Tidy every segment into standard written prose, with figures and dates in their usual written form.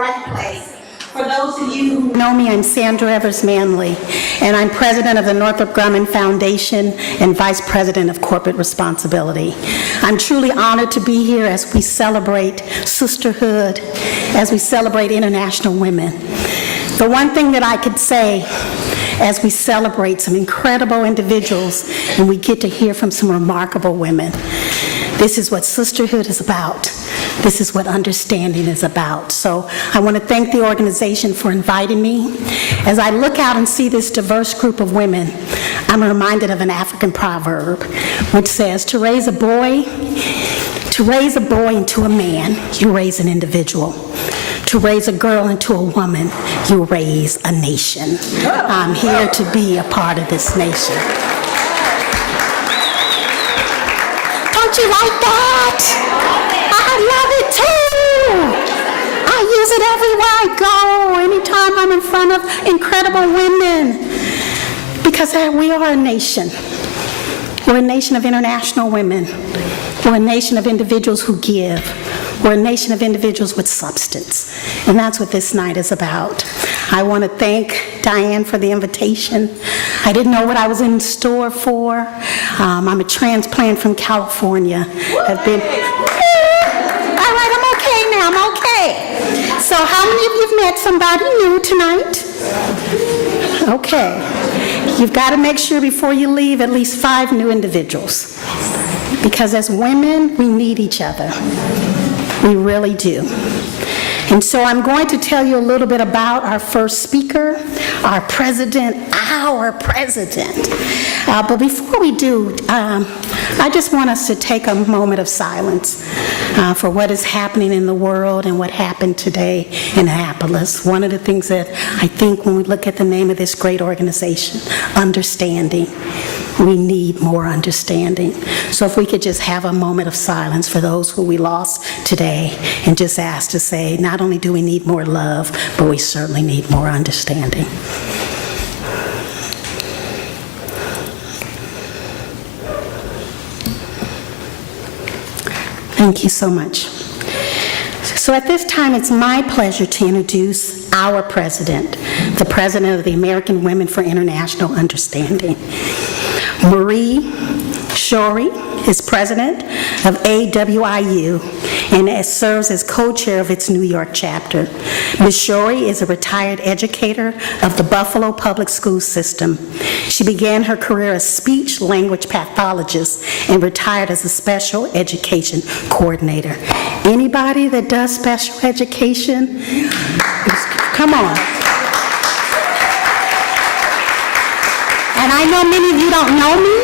right place. For those of you who know me, I'm Sandra Evers Manley, and I'm president of the Northrop Grumman Foundation and vice president of corporate responsibility. I'm truly honored to be here as we celebrate sisterhood, as we celebrate International Women. The one thing that I could say as we celebrate some incredible individuals and we get to hear from some remarkable women, this is what sisterhood is about. This is what understanding is about. So I want to thank the organization for inviting me. As I look out and see this diverse group of women, I'm reminded of an African proverb which says, to raise a boy into a man, you raise an individual. To raise a girl into a woman, you raise a nation. I'm here to be a part of this nation. Don't you like that? I love it too. I use it everywhere I go, anytime I'm in front of incredible women. Because we are a nation. We're a nation of international women. We're a nation of individuals who give. We're a nation of individuals with substance. And that's what this night is about. I want to thank Diane for the invitation. I didn't know what I was in store for. I'm a transplant from California. I've been... All right, I'm okay now. I'm okay. So how many of you have met somebody new tonight? Okay. You've got to make sure before you leave at least 5 new individuals. Because as women, we need each other. We really do. And so I'm going to tell you a little bit about our first speaker, our president. But before we do, I just want us to take a moment of silence for what is happening in the world and what happened today in Annapolis. One of the things that I think when we look at the name of this great organization, understanding, we need more understanding. So if we could just have a moment of silence for those who we lost today and just ask to say, not only do we need more love, but we certainly need more understanding. Thank you so much. So at this time, it's my pleasure to introduce our president, the president of the American Women for International Understanding. Marie Shorey is president of AWIU and serves as co-chair of its New York chapter. Ms. Shorey is a retired educator of the Buffalo Public School System. She began her career as speech-language pathologist and retired as a special education coordinator. Anybody that does special education? Come on. And I know many of you don't know me,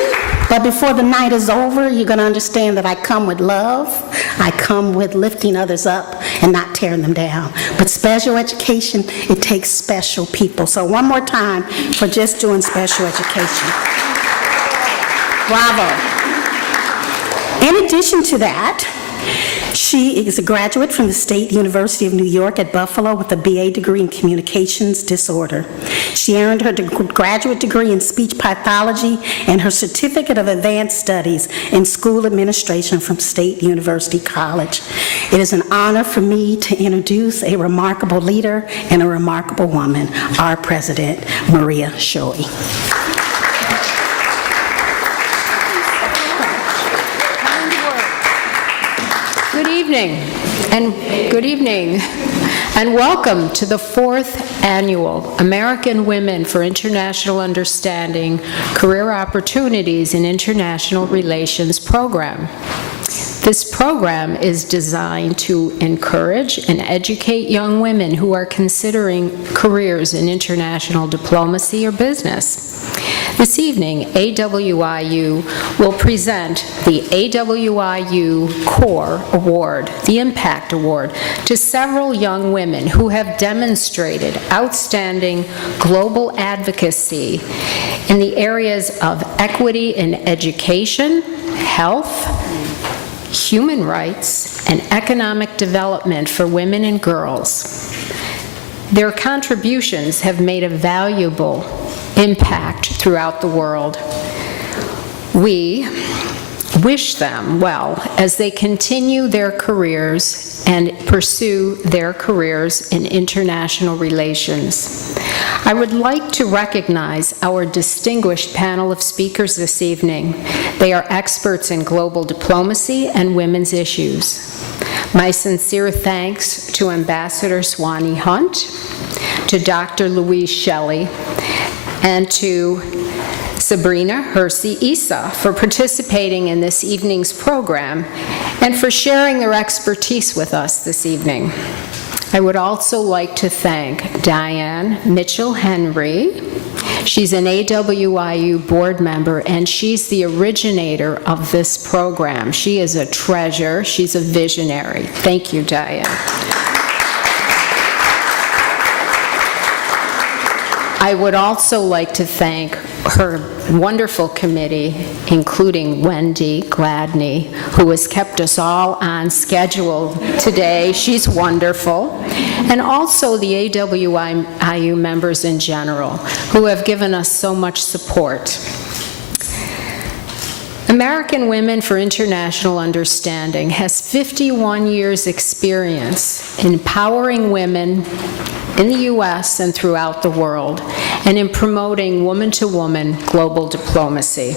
but before the night is over, you're going to understand that I come with love. I come with lifting others up and not tearing them down. But special education, it takes special people. So one more time for just doing special education. Bravo. In addition to that, she is a graduate from the State University of New York at Buffalo with a BA degree in communications disorder. She earned her graduate degree in speech pathology and her certificate of advanced studies in school administration from State University College. It is an honor for me to introduce a remarkable leader and a remarkable woman, our president, Maria Shorey. Good evening, and welcome to the 4th Annual American Women for International Understanding Career Opportunities in International Relations program. This program is designed to encourage and educate young women who are considering careers in international diplomacy or business. This evening, AWIU will present the AWIU Core Award, the Impact Award, to several young women who have demonstrated outstanding global advocacy in the areas of equity in education, health, human rights, and economic development for women and girls. Their contributions have made a valuable impact throughout the world. We, wish them well as they continue their careers and pursue their careers in international relations. I would like to recognize our distinguished panel of speakers this evening. They are experts in global diplomacy and women's issues. My sincere thanks to Ambassador Swanee Hunt, to Dr. Louise Shelley, and to Sabrina Hersey Issa for participating in this evening's program and for sharing their expertise with us this evening. I would also like to thank Diane Mitchell-Henry. She's an AWIU board member, and she's the originator of this program. She is a treasure. She's a visionary. Thank you, Diane. I would also like to thank her wonderful committee, including Wendy Gladney, who has kept us all on schedule today. She's wonderful. And also the AWIU members in general, who have given us so much support. American Women for International Understanding has 51 years' experience in empowering women in the U.S. and throughout the world, and in promoting woman-to-woman global diplomacy.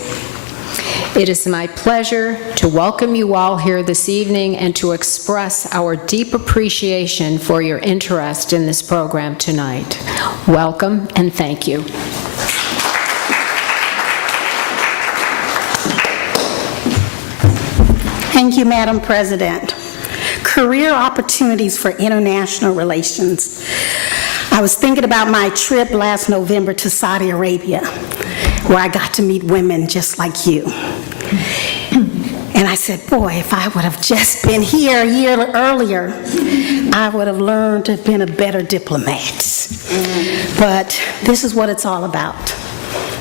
It is my pleasure to welcome you all here this evening and to express our deep appreciation for your interest in this program tonight. Welcome and thank you. Thank you, Madam President. Career opportunities for international relations. I was thinking about my trip last November to Saudi Arabia, where I got to meet women just like you. And I said, boy, if I would have just been here a year earlier, I would have learned to have been a better diplomat. But this is what it's all about,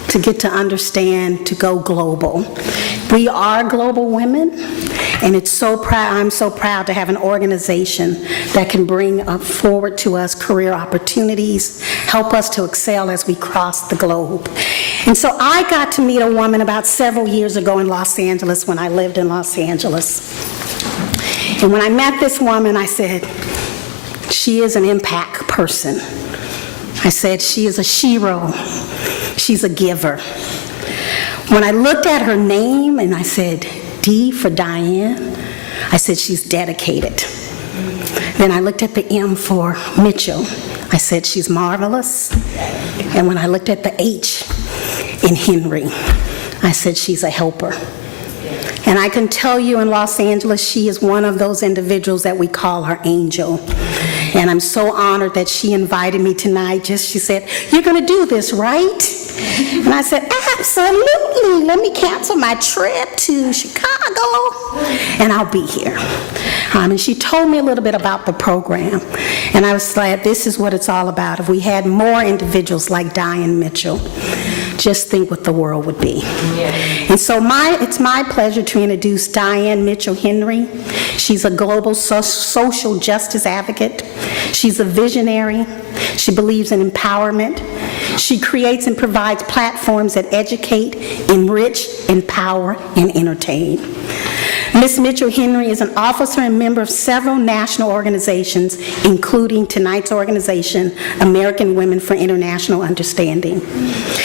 to get to understand, to go global. We are global women, and I'm so proud to have an organization that can bring forward to us career opportunities, help us to excel as we cross the globe. And so I got to meet a woman about several years ago in Los Angeles when I lived in Los Angeles. And when I met this woman, I said, she is an impact person. I said, she is a shero. She's a giver. When I looked at her name and I said, D for Diane, I said, she's dedicated. Then I looked at the M for Mitchell. I said, she's marvelous. And when I looked at the H in Henry, I said, she's a helper. And I can tell you in Los Angeles, she is one of those individuals that we call her angel. And I'm so honored that she invited me tonight. She said, you're going to do this, right? And I said, absolutely. Let me cancel my trip to Chicago, and I'll be here. And she told me a little bit about the program. And I was like, this is what it's all about. If we had more individuals like Diane Mitchell, just think what the world would be. And so it's my pleasure to introduce Diane Mitchell-Henry. She's a global social justice advocate. She's a visionary. She believes in empowerment. She creates and provides platforms that educate, enrich, empower, and entertain. Ms. Mitchell-Henry is an officer and member of several national organizations, including tonight's organization, American Women for International Understanding.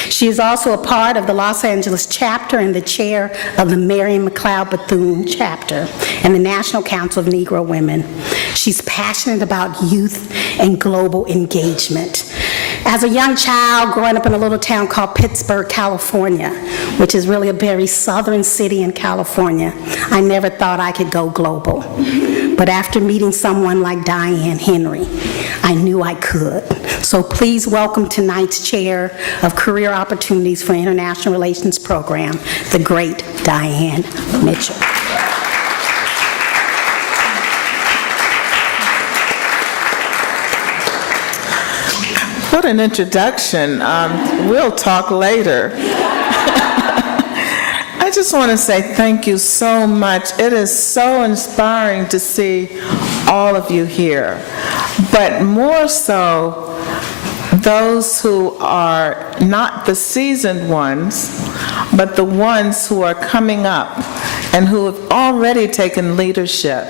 She is also a part of the Los Angeles chapter and the chair of the Marion McLeod Bethune chapter and the National Council of Negro Women. She's passionate about youth and global engagement. As a young child growing up in a little town called Pittsburgh, California, which is really a very southern city in California, I never thought I could go global. But after meeting someone like Diane Henry, I knew I could. So please welcome tonight's chair of Career Opportunities for International Relations Program, the great Diane Mitchell. What an introduction. We'll talk later. I just want to say thank you so much. It is so inspiring to see all of you here, but more so those who are not the seasoned ones, but the ones who are coming up and who have already taken leadership.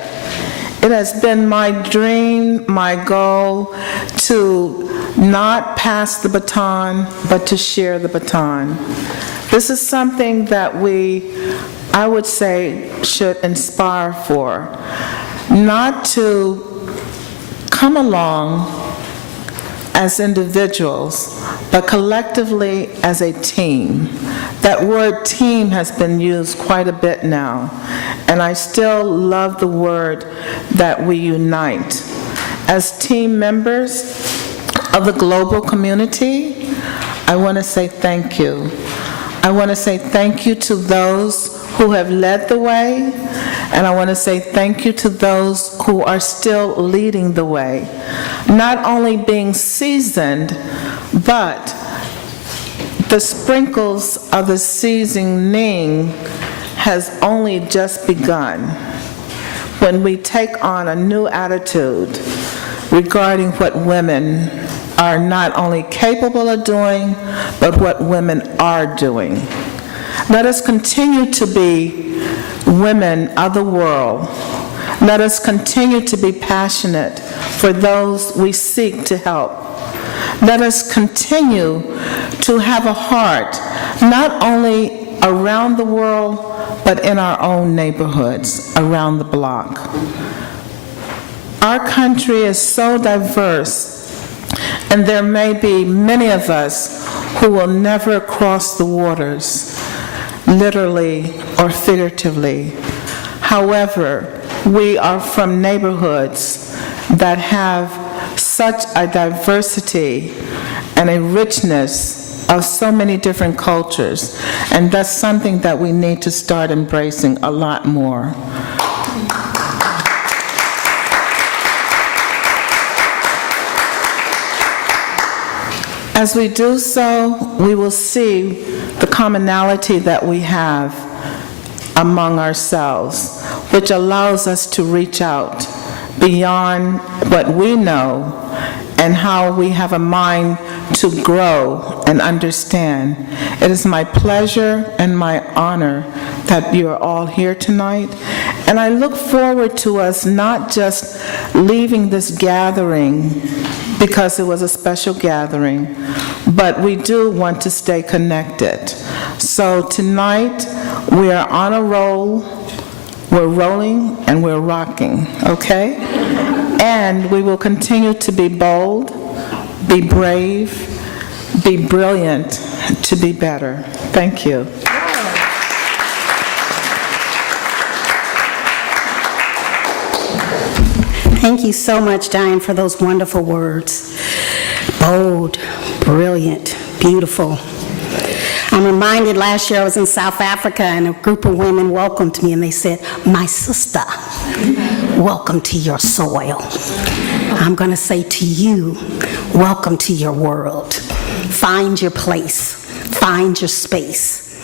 It has been my dream, my goal, to not pass the baton, but to share the baton. This is something that I would say, should inspire for. Not to come along as individuals, but collectively as a team. That word team has been used quite a bit now, and I still love the word that we unite. As team members of the global community, I want to say thank you. I want to say thank you to those who have led the way, and I want to say thank you to those who are still leading the way. Not only being seasoned, but the sprinkles of the seasoning has only just begun when we take on a new attitude regarding what women are not only capable of doing, but what women are doing. Let us continue to be women of the world. Let us continue to be passionate for those we seek to help. Let us continue to have a heart, not only around the world, but in our own neighborhoods, around the block. Our country is so diverse, and there may be many of us who will never cross the waters, literally or figuratively. However, we are from neighborhoods that have such a diversity and a richness of so many different cultures, and that's something that we need to start embracing a lot more. As we do so, we will see the commonality that we have among ourselves, which allows us to reach out beyond what we know and how we have a mind to grow and understand. It is my pleasure and my honor that you are all here tonight, and I look forward to us not just leaving this gathering because it was a special gathering, but we do want to stay connected. So tonight, we are on a roll. We're rolling and we're rocking, okay? And we will continue to be bold, be brave, be brilliant, to be better. Thank you. Thank you so much, Diane, for those wonderful words. Bold, brilliant, beautiful. I'm reminded last year I was in South Africa and a group of women welcomed me and they said, "My sister, welcome to your soil." I'm going to say to you, welcome to your world. Find your place, find your space,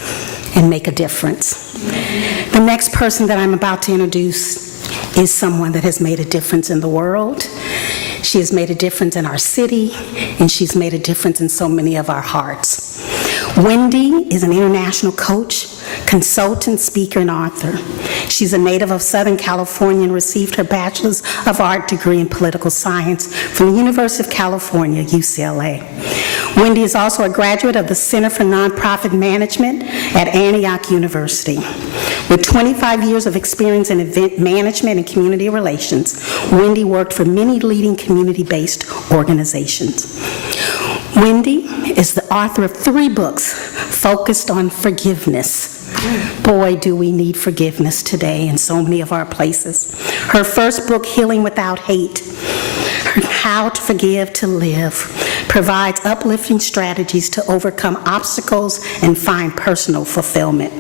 and make a difference. The next person that I'm about to introduce is someone that has made a difference in the world. She has made a difference in our city, and she's made a difference in so many of our hearts. Wendy is an international coach, consultant, speaker, and author. She's a native of Southern California and received her Bachelor's of Art degree in Political Science from the University of California, UCLA. Wendy is also a graduate of the Center for Nonprofit Management at Antioch University. With 25 years of experience in event management and community relations, Wendy worked for many leading community-based organizations. Wendy is the author of 3 books focused on forgiveness. Boy, do we need forgiveness today in so many of our places. Her first book, Healing Without Hate, How to Forgive to Live, provides uplifting strategies to overcome obstacles and find personal fulfillment.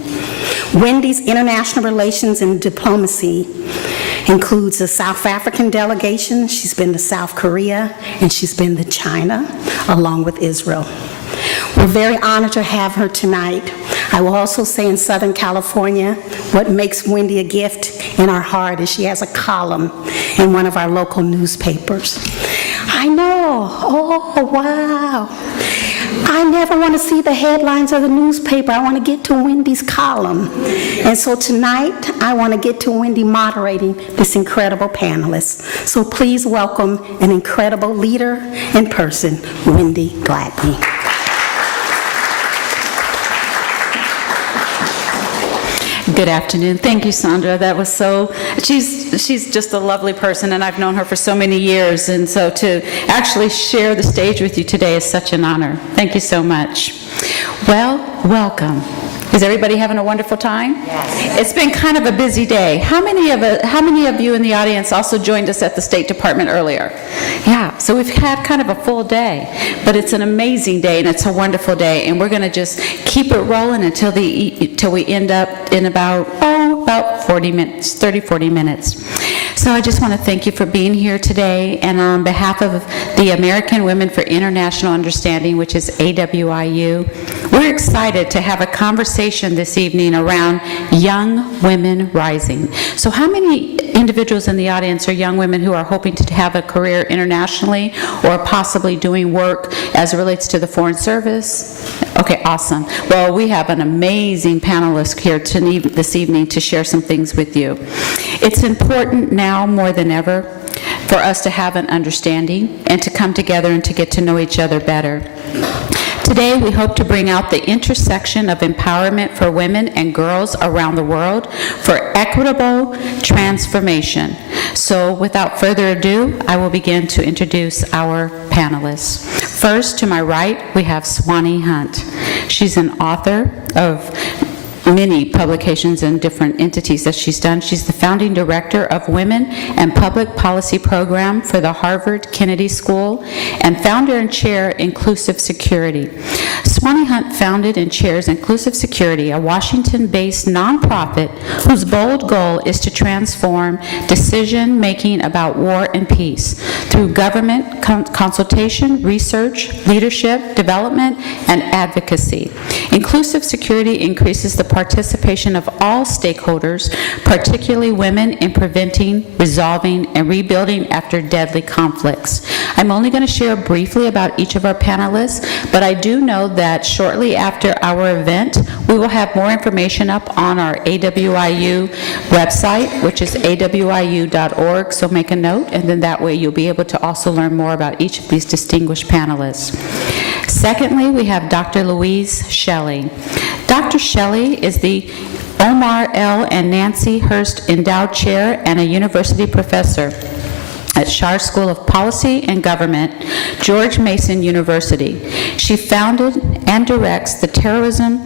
Wendy's international relations and diplomacy includes the South African delegation. She's been to South Korea, and she's been to China, along with Israel. We're very honored to have her tonight. I will also say in Southern California, what makes Wendy a gift in our heart is she has a column in one of our local newspapers. I know. Oh, wow. I never want to see the headlines of the newspaper. I want to get to Wendy's column. And so tonight, I want to get to Wendy moderating this incredible panelist. So please welcome an incredible leader and person, Wendy Gladney. Good afternoon. Thank you, Sandra. That was she's just a lovely person, and I've known her for so many years, and so to actually share the stage with you today is such an honor. Thank you so much. Well, welcome. Is everybody having a wonderful time? Yes. It's been kind of a busy day. How many of you in the audience also joined us at the State Department earlier? Yeah, so we've had kind of a full day, but it's an amazing day and it's a wonderful day, and we're going to just keep it rolling until we end up in about 40 minutes, 30, 40 minutes. So I just want to thank you for being here today, and on behalf of the American Women for International Understanding, which is AWIU, we're excited to have a conversation this evening around young women rising. So how many individuals in the audience are young women who are hoping to have a career internationally or possibly doing work as it relates to the Foreign Service? Okay, awesome. Well, we have an amazing panelist here this evening to share some things with you. It's important now more than ever for us to have an understanding and to come together and to get to know each other better. Today, we hope to bring out the intersection of empowerment for women and girls around the world for equitable transformation. So, without further ado, I will begin to introduce our panelists. First, to my right, we have Swanee Hunt. She's an author of many publications and different entities that she's done. She's the founding director of Women and Public Policy Program for the Harvard Kennedy School and founder and chair Inclusive Security. Swanee Hunt founded and chairs Inclusive Security, a Washington-based nonprofit whose bold goal is to transform decision-making about war and peace through government consultation, research, leadership, development, and advocacy. Inclusive Security increases the participation of all stakeholders, particularly women, in preventing, resolving, and rebuilding after deadly conflicts. I'm only going to share briefly about each of our panelists, but I do know that shortly after our event, we will have more information up on our AWIU website, which is awiu.org, so make a note, and then that way you'll be able to also learn more about each of these distinguished panelists. Secondly, we have Dr. Louise Shelley. Dr. Shelley is the Omar L. and Nancy Hurst Endowed Chair and a university professor at Schar School of Policy and Government, George Mason University. She founded and directs the Terrorism,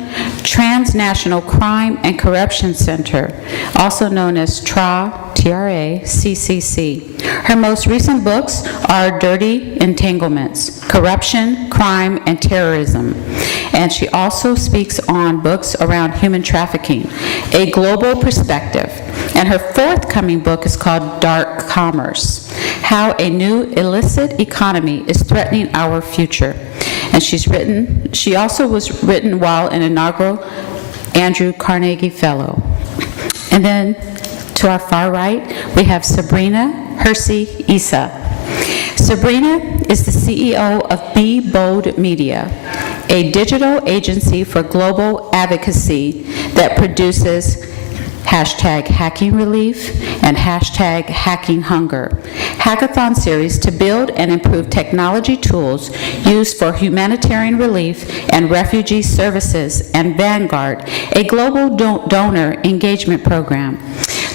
Transnational Crime and Corruption Center, also known as TRA, TRA-CCC. Her most recent books are Dirty Entanglements, Corruption, Crime, and Terrorism. And she also speaks on books around human trafficking, A Global Perspective. And her forthcoming book is called Dark Commerce, How a New Illicit Economy is Threatening Our Future. And she also was written while an inaugural Andrew Carnegie Fellow. And then to our far right, we have Sabrina Hersey Issa. Sabrina is the CEO of Be Bold Media, a digital agency for global advocacy that produces #Hacking Relief and #Hacking Hunger, hackathon series to build and improve technology tools used for humanitarian relief and refugee services, and Vanguard, a global donor engagement program.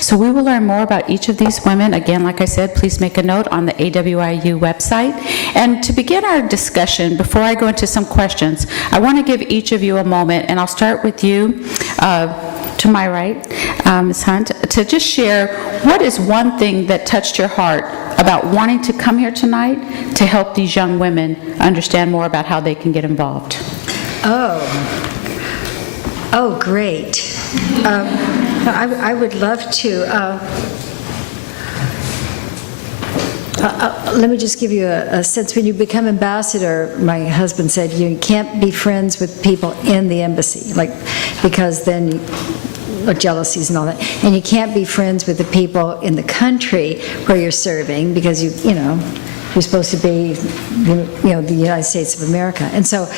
So we will learn more about each of these women. Again, like I said, please make a note on the AWIU website. And to begin our discussion, before I go into some questions, I want to give each of you a moment, and I'll start with you, to my right, Ms. Hunt, to just share what is one thing that touched your heart about wanting to come here tonight to help these young women understand more about how they can get involved. Oh, great. I would love to. Let me just give you a sense. When you become ambassador, my husband said you can't be friends with people in the embassy, because then jealousies and all that. And you can't be friends with the people in the country where you're serving, because you You're supposed to be, the United States of America. And so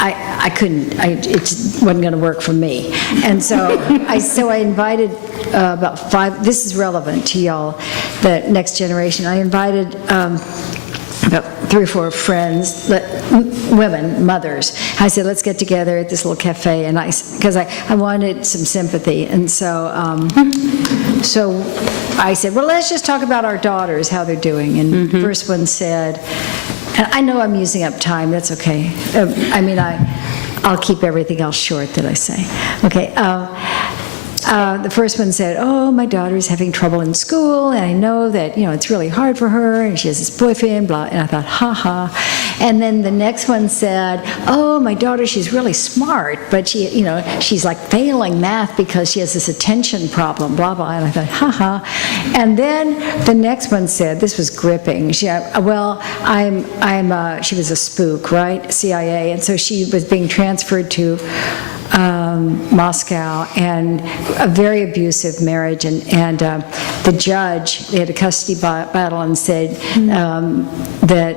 I couldn't, it just wasn't going to work for me. And so I invited about 5, this is relevant to y'all, the next generation. I invited about 3 or 4 friends, women, mothers. I said, let's get together at this little cafe, and because I wanted some sympathy. And so I said, well, let's just talk about our daughters, how they're doing. And the first one said, and I know I'm using up time, that's okay. I'll keep everything else short that I say. Okay. The first one said, oh, my daughter's having trouble in school, and I know that, it's really hard for her, and she has this boyfriend, blah, and I thought, ha. And then the next one said, oh, my daughter, she's really smart, but she's like failing math because she has this attention problem, blah, blah, and I thought, ha. And then the next one said, this was gripping, she was a spook, right, CIA, and so she was being transferred to Moscow, and a very abusive marriage, and the judge, they had a custody battle and said that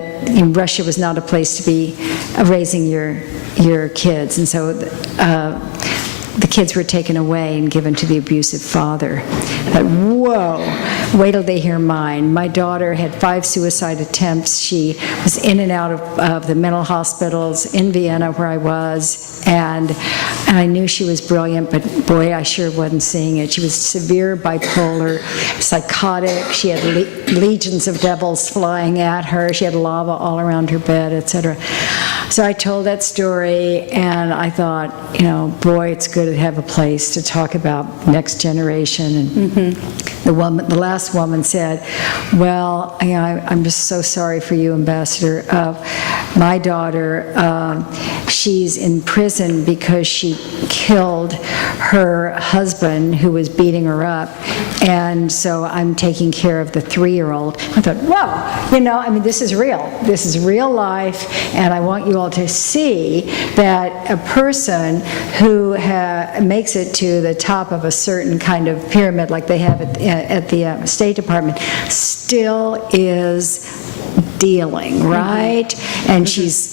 Russia was not a place to be raising your kids, and so the kids were taken away and given to the abusive father. But whoa, wait till they hear mine. My daughter had 5 suicide attempts. She was in and out of the mental hospitals in Vienna where I was, and I knew she was brilliant, but boy, I sure wasn't seeing it. She was severe bipolar, psychotic. She had legions of devils flying at her. She had lava all around her bed, etc. So I told that story, and I thought, boy, it's good to have a place to talk about next generation. And the last woman said, well, I'm just so sorry for you, Ambassador. My daughter, she's in prison because she killed her husband who was beating her up, and so I'm taking care of the 3-year-old. I thought, whoa, this is real. This is real life, and I want you all to see that a person who makes it to the top of a certain kind of pyramid like they have at the State Department still is dealing, right? And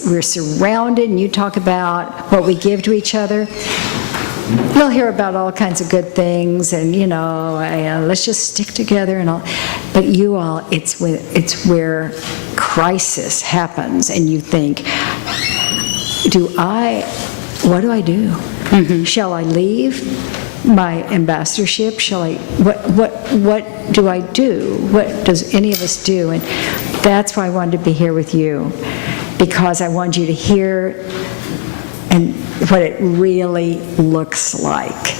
we're surrounded, and you talk about what we give to each other. You'll hear about all kinds of good things, and let's just stick together and all. But you all, it's where crisis happens, and you think, what do I do? Shall I leave my ambassadorship? What do I do? What does any of us do? And that's why I wanted to be here with you, because I want you to hear and what it really looks like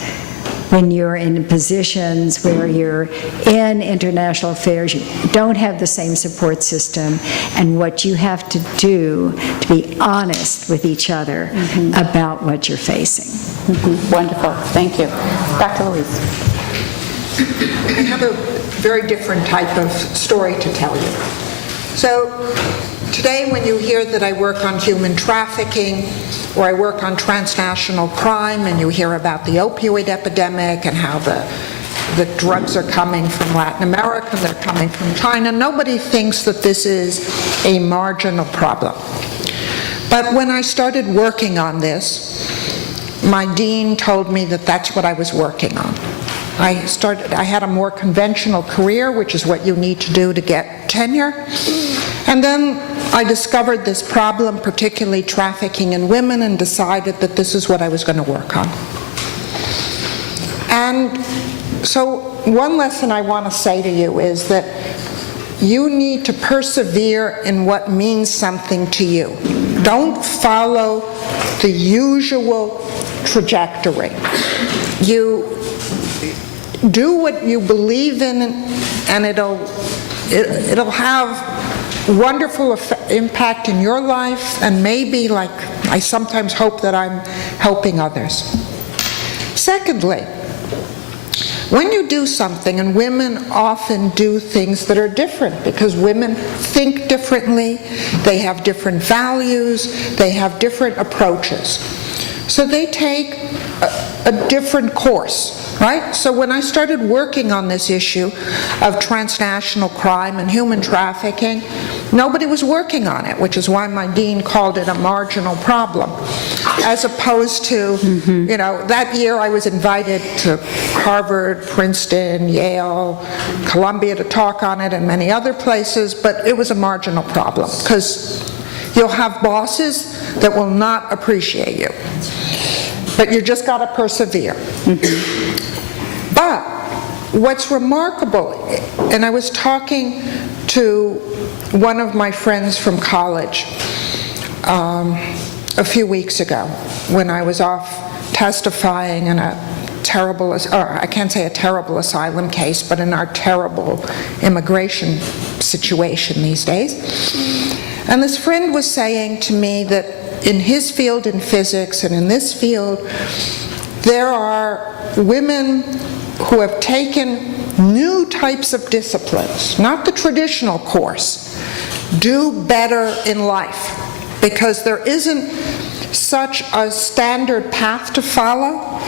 when you're in positions where you're in international affairs, you don't have the same support system, and what you have to do to be honest with each other about what you're facing. Wonderful. Thank you. Dr. Louise. I have a very different type of story to tell you. So today, when you hear that I work on human trafficking, or I work on transnational crime, and you hear about the opioid epidemic and how the drugs are coming from Latin America, they're coming from China, nobody thinks that this is a marginal problem. But when I started working on this, my dean told me that that's what I was working on. I had a more conventional career, which is what you need to do to get tenure. And then I discovered this problem, particularly trafficking in women, and decided that this is what I was going to work on. And so one lesson I want to say to you is that you need to persevere in what means something to you. Don't follow the usual trajectory. You do what you believe in, and it'll have wonderful impact in your life, and maybe, like I sometimes hope, that I'm helping others. Secondly, when you do something, and women often do things that are different because women think differently, they have different values, they have different approaches. So they take a different course. right? So when I started working on this issue of transnational crime and human trafficking, nobody was working on it, which is why my dean called it a marginal problem, as opposed to, you know, that year I was invited to Harvard, Princeton, Yale, Columbia to talk on it, and many other places, but it was a marginal problem, because you'll have bosses that will not appreciate you. But you just got to persevere. But what's remarkable, and I was talking to one of my friends from college a few weeks ago when I was off testifying in a terrible, or I can't say a terrible asylum case, but in our terrible immigration situation these days. And this friend was saying to me that in his field in physics and in this field, there are women who have taken new types of disciplines, not the traditional course, do better in life, because there isn't such a standard path to follow.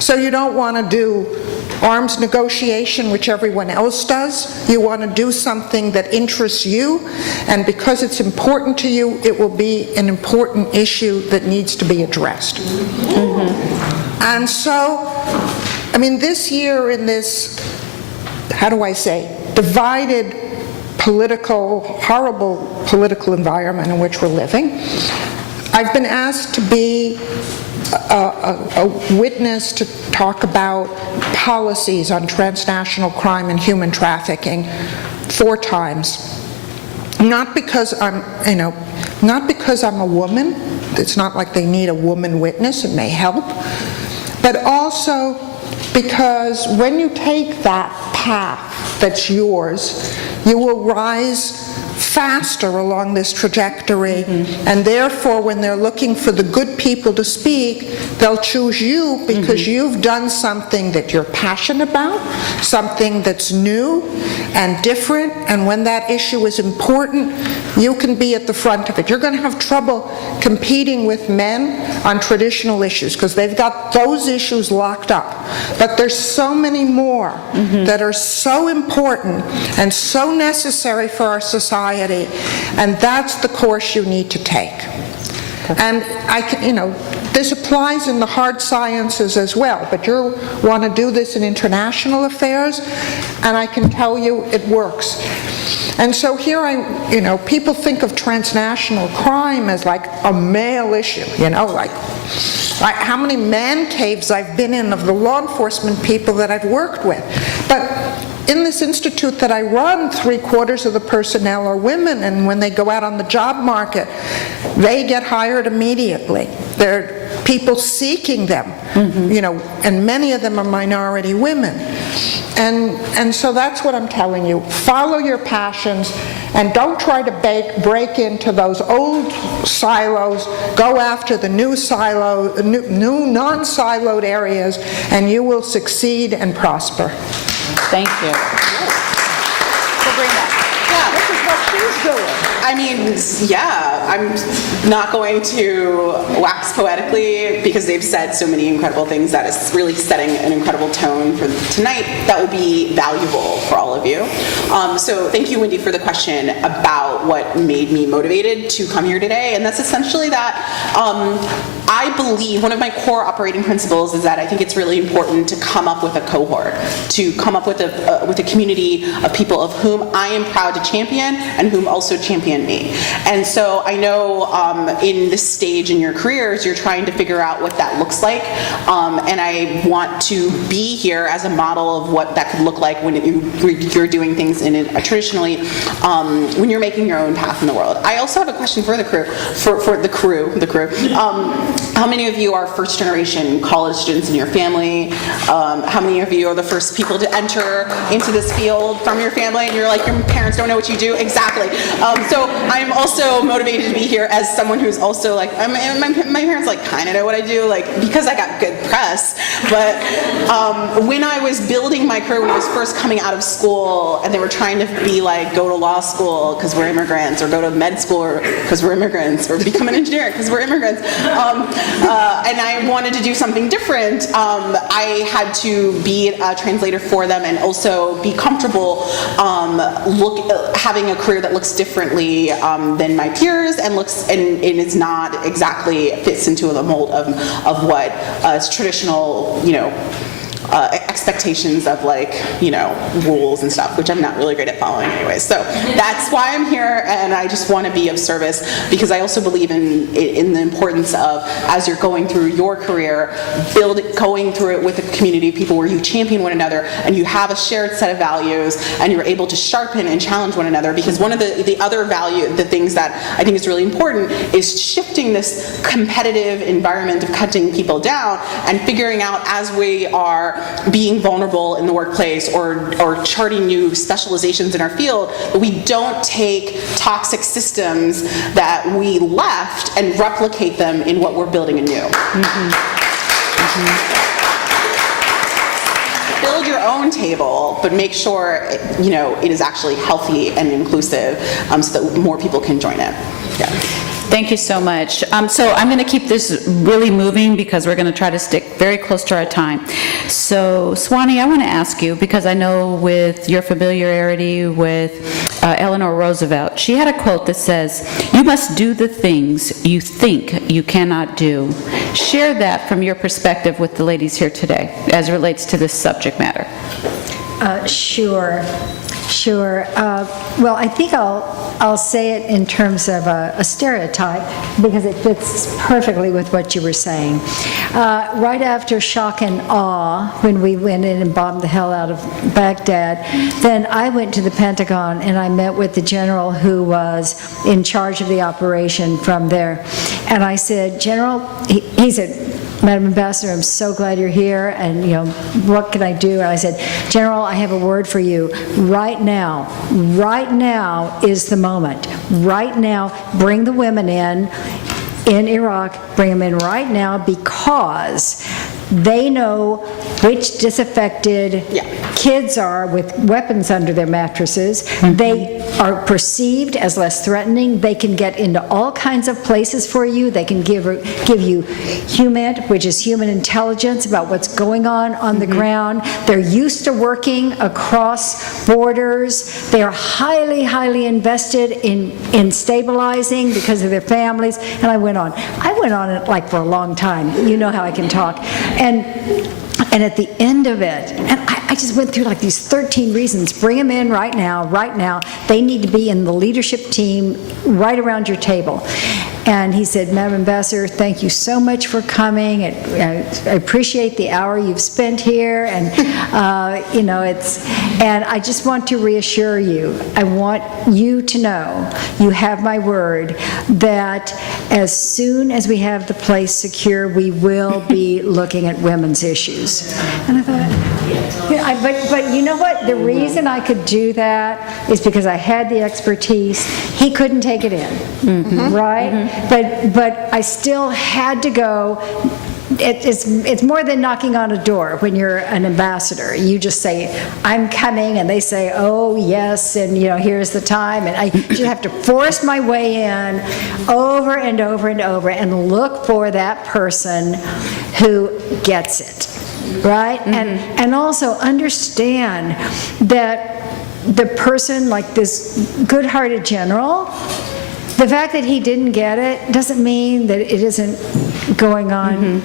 So you don't want to do arms negotiation, which everyone else does. You want to do something that interests you, and because it's important to you, it will be an important issue that needs to be addressed. And so, I mean, this year in this, how do I say, divided political, horrible political environment in which we're living, I've been asked to be a witness to talk about policies on transnational crime and human trafficking 4 times. Not because I'm, not because I'm a woman. It's not like they need a woman witness. It may help. But also because when you take that path that's yours, you will rise faster along this trajectory, and therefore when they're looking for the good people to speak, they'll choose you because you've done something that you're passionate about, something that's new and different, and when that issue is important, you can be at the front of it. You're going to have trouble competing with men on traditional issues because they've got those issues locked up. But there's so many more that are so important and so necessary for our society, and that's the course you need to take. And this applies in the hard sciences as well, but you want to do this in international affairs, and I can tell you it works. And so here people think of transnational crime as like a male issue, like how many man caves I've been in of the law enforcement people that I've worked with. But in this institute that I run, 3/4 of the personnel are women, and when they go out on the job market, they get hired immediately. There are people seeking them, and many of them are minority women. And so that's what I'm telling you. Follow your passions, and don't try to break into those old silos. Go after the new new non-siloed areas, and you will succeed and prosper. Thank you. Sabrina. Yeah. This is what she's doing. I mean, yeah, I'm not going to wax poetically because they've said so many incredible things that is really setting an incredible tone for tonight that will be valuable for all of you. So thank you, Wendy, for the question about what made me motivated to come here today. And that's essentially that I believe one of my core operating principles is that I think it's really important to come up with a cohort, to come up with a community of people of whom I am proud to champion and whom also champion me. And so I know in this stage in your careers, you're trying to figure out what that looks like. And I want to be here as a model of what that could look like when you're doing things in it traditionally, when you're making your own path in the world. I also have a question for the crew, for the crew. How many of you are first generation college students in your family? How many of you are the first people to enter into this field from your family, and you're like, your parents don't know what you do? Exactly. So I'm also motivated to be here as someone who's also like, my parents like kind of know what I do, like because I got good press. But when I was building my career, when I was first coming out of school, and they were trying to be like, go to law school because we're immigrants, or go to med school because we're immigrants, or become an engineer because we're immigrants. and I wanted to do something different. I had to be a translator for them and also be comfortable having a career that looks differently than my peers and is not exactly fits into the mold of what is traditional, expectations of rules and stuff, which I'm not really great at following anyways. So that's why I'm here, and I just want to be of service because I also believe in the importance of, as you're going through your career, going through it with a community of people where you champion one another and you have a shared set of values and you're able to sharpen and challenge one another, because one of the things that I think is really important is shifting this competitive environment of cutting people down and figuring out, as we are being vulnerable in the workplace or charting new specializations in our field, that we don't take toxic systems that we left and replicate them in what we're building anew. Build your own table, but make sure it is actually healthy and inclusive, so that more people can join it. Yeah. Thank you so much. So I'm going to keep this really moving because we're going to try to stick very close to our time. So Swanee, I want to ask you, because I know with your familiarity with Eleanor Roosevelt, she had a quote that says, "You must do the things you think you cannot do." Share that from your perspective with the ladies here today as it relates to this subject matter. Sure. Well, I think I'll say it in terms of a stereotype because it fits perfectly with what you were saying. Right after shock and awe, when we went in and bombed the hell out of Baghdad, then I went to the Pentagon and I met with the general who was in charge of the operation from there. And I said, "General," he said, "Madam Ambassador, I'm so glad you're here, and what can I do?" And I said, "General, I have a word for you. Right now is the moment. Right now, bring the women in Iraq, bring them in right now, because they know which disaffected kids are with weapons under their mattresses. They are perceived as less threatening. They can get into all kinds of places for you. They can give you HUMINT, which is human intelligence about what's going on the ground. They're used to working across borders. They're highly, highly invested in stabilizing because of their families." And I went on like for a long time. You know how I can talk. And at the end of it, and I just went through like these 13 reasons. Bring them in right now. They need to be in the leadership team right around your table. And he said, "Madam Ambassador, thank you so much for coming. I appreciate the hour you've spent here. And, and I just want to reassure you, I want you to know, you have my word, that as soon as we have the place secure, we will be looking at women's issues." And I thought, but you know what? The reason I could do that is because I had the expertise. He couldn't take it in, right? But I still had to go. It's more than knocking on a door when you're an ambassador. You just say, "I'm coming," and they say, "Oh, yes," and here's the time. And I just have to force my way in over and over and over and look for that person who gets it. Right? And also understand that the person, like this good-hearted general, the fact that he didn't get it doesn't mean that it isn't going on,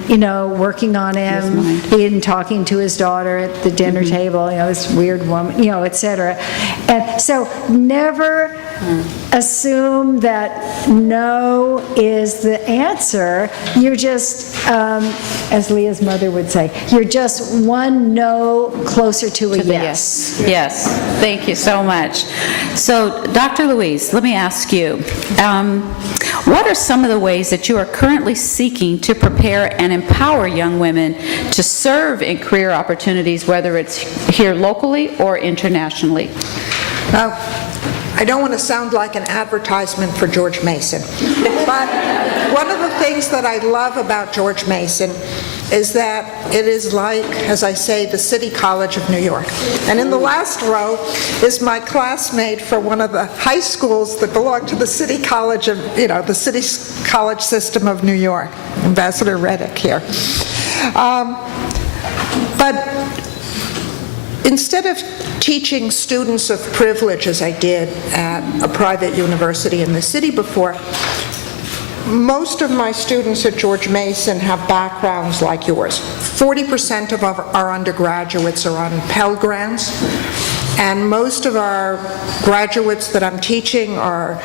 working on him. He isn't talking to his daughter at the dinner table, this weird woman, etc. And so never assume that no is the answer. You're just, as Leah's mother would say, you're just one no closer to a yes. Yes, thank you so much. So, Dr. Louise, let me ask you, what are some of the ways that you are currently seeking to prepare and empower young women to serve in career opportunities, whether it's here locally or internationally? I don't want to sound like an advertisement for George Mason, but one of the things that I love about George Mason is that it is like, as I say, the City College of New York. And in the last row is my classmate for one of the high schools that belong to the City College of, the City College system of New York. Ambassador Reddick here. But instead of teaching students of privilege, as I did at a private university in the city before, most of my students at George Mason have backgrounds like yours. 40% of our undergraduates are on Pell Grants, and most of our graduates that I'm teaching are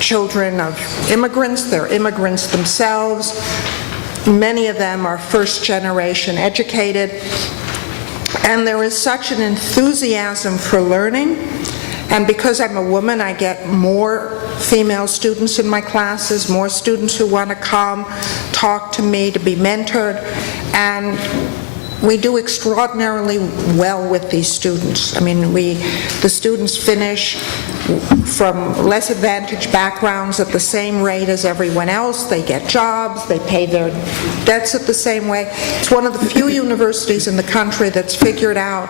children of immigrants. They're immigrants themselves. Many of them are first-generation educated, and there is such an enthusiasm for learning. And because I'm a woman, I get more female students in my classes, more students who want to come, talk to me, to be mentored, and we do extraordinarily well with these students. I mean, the students finish from less advantaged backgrounds at the same rate as everyone else. They get jobs, they pay their debts at the same way. It's one of the few universities in the country that's figured out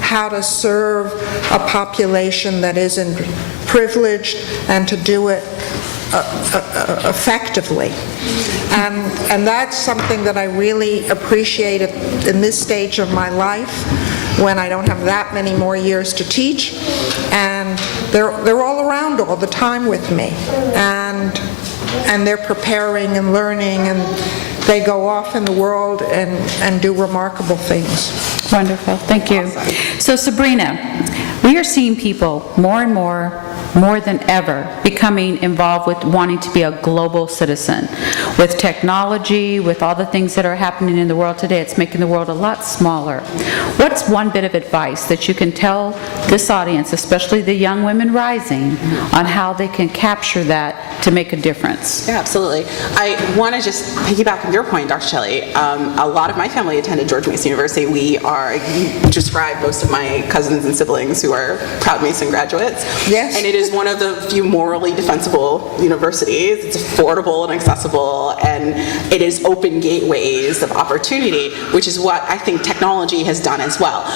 how to serve a population that isn't privileged and to do it effectively. And that's something that I really appreciate in this stage of my life, when I don't have that many more years to teach, and they're all around all the time with me, and they're preparing and learning, and they go off in the world and do remarkable things. Wonderful, thank you. So Sabrina, we are seeing people more and more than ever becoming involved with wanting to be a global citizen. With technology, with all the things that are happening in the world today, it's making the world a lot smaller. What's one bit of advice that you can tell this audience, especially the young women rising, on how they can capture that to make a difference? Yeah, absolutely. I want to just piggyback on your point, Dr. Shelley. A lot of my family attended George Mason University. You described most of my cousins and siblings who are proud Mason graduates. Yes. And it is one of the few morally defensible universities. It's affordable and accessible, and it is open gateways of opportunity, which is what I think technology has done as well.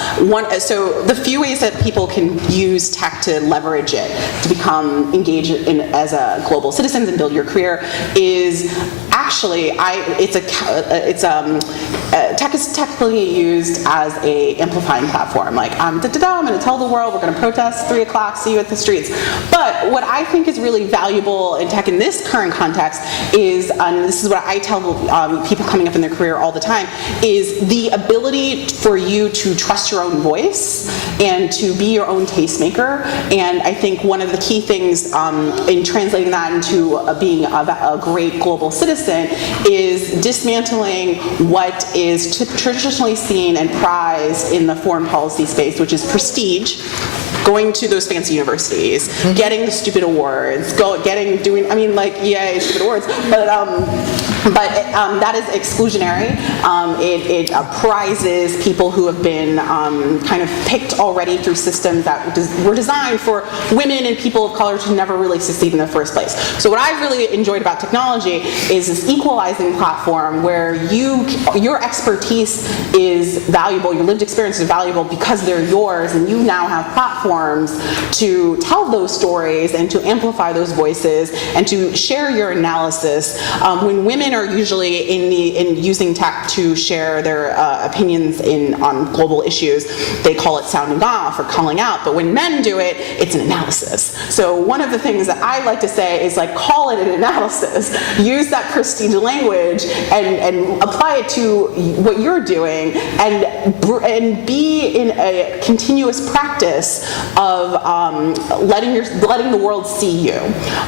So the few ways that people can use tech to leverage it to become engaged as a global citizens and build your career is actually, tech is technically used as a amplifying platform. Like, I'm going to tell the world we're going to protest 3 o'clock, see you at the streets. But what I think is really valuable in tech in this current context is, and this is what I tell people coming up in their career all the time, is the ability for you to trust your own voice and to be your own tastemaker. And I think one of the key things in translating that into being a great global citizen is dismantling what is traditionally seen and prized in the foreign policy space, which is prestige, going to those fancy universities, getting the stupid awards, yay, stupid awards, but that is exclusionary. It prizes people who have been kind of picked already through systems that were designed for women and people of color to never really succeed in the first place. So what I've really enjoyed about technology is this equalizing platform where your expertise is valuable, your lived experience is valuable because they're yours, and you now have platforms to tell those stories and to amplify those voices and to share your analysis. When women are usually in using tech to share their opinions on global issues, they call it sounding off or calling out. But when men do it, it's an analysis. So one of the things that I like to say is, like, call it an analysis. Use that prestige language and apply it to what you're doing, and be in a continuous practice of letting the world see you.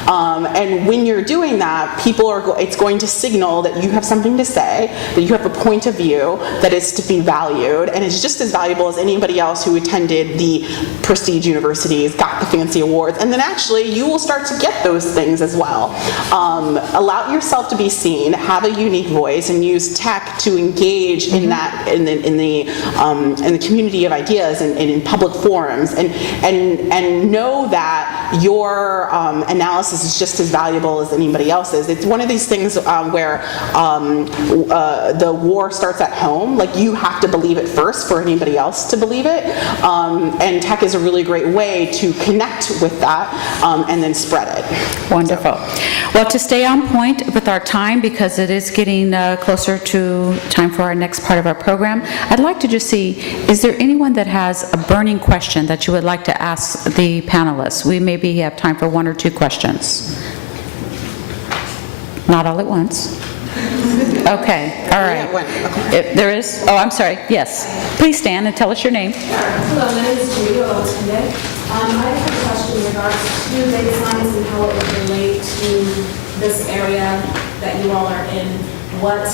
And when you're doing that, it's going to signal that you have something to say, that you have a point of view that is to be valued, and is just as valuable as anybody else who attended the prestige universities, got the fancy awards, and then actually you will start to get those things as well. Allow yourself to be seen, have a unique voice, and use tech to engage in that in the community of ideas and in public forums, and know that your analysis is just as valuable as anybody else's. It's one of these things where the war starts at home. Like, you have to believe it first for anybody else to believe it. And tech is a really great way to connect with that and then spread it. Wonderful. Well, to stay on point with our time, because it is getting closer to time for our next part of our program, I'd like to just see, is there anyone that has a burning question that you would like to ask the panelists? We maybe have time for 1 or 2 questions. Not all at once. Okay, all right. If there is? Oh, I'm sorry, yes. Please stand and tell us your name. Hello, my name is Julia Olatunde. I have a question in regards to data science and how it would relate to this area that you all are in. What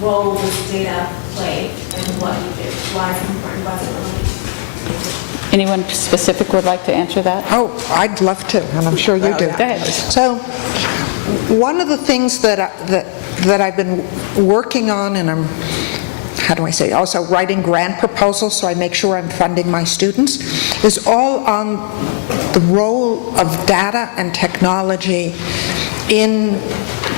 role does data play and what you do? Why is it important? Why is it relevant? Anyone specific would like to answer that? Oh, I'd love to, and I'm sure you do. Go ahead. So, one of the things that I've been working on, and I'm, how do I say, also writing grant proposals so I make sure I'm funding my students, is all on the role of data and technology in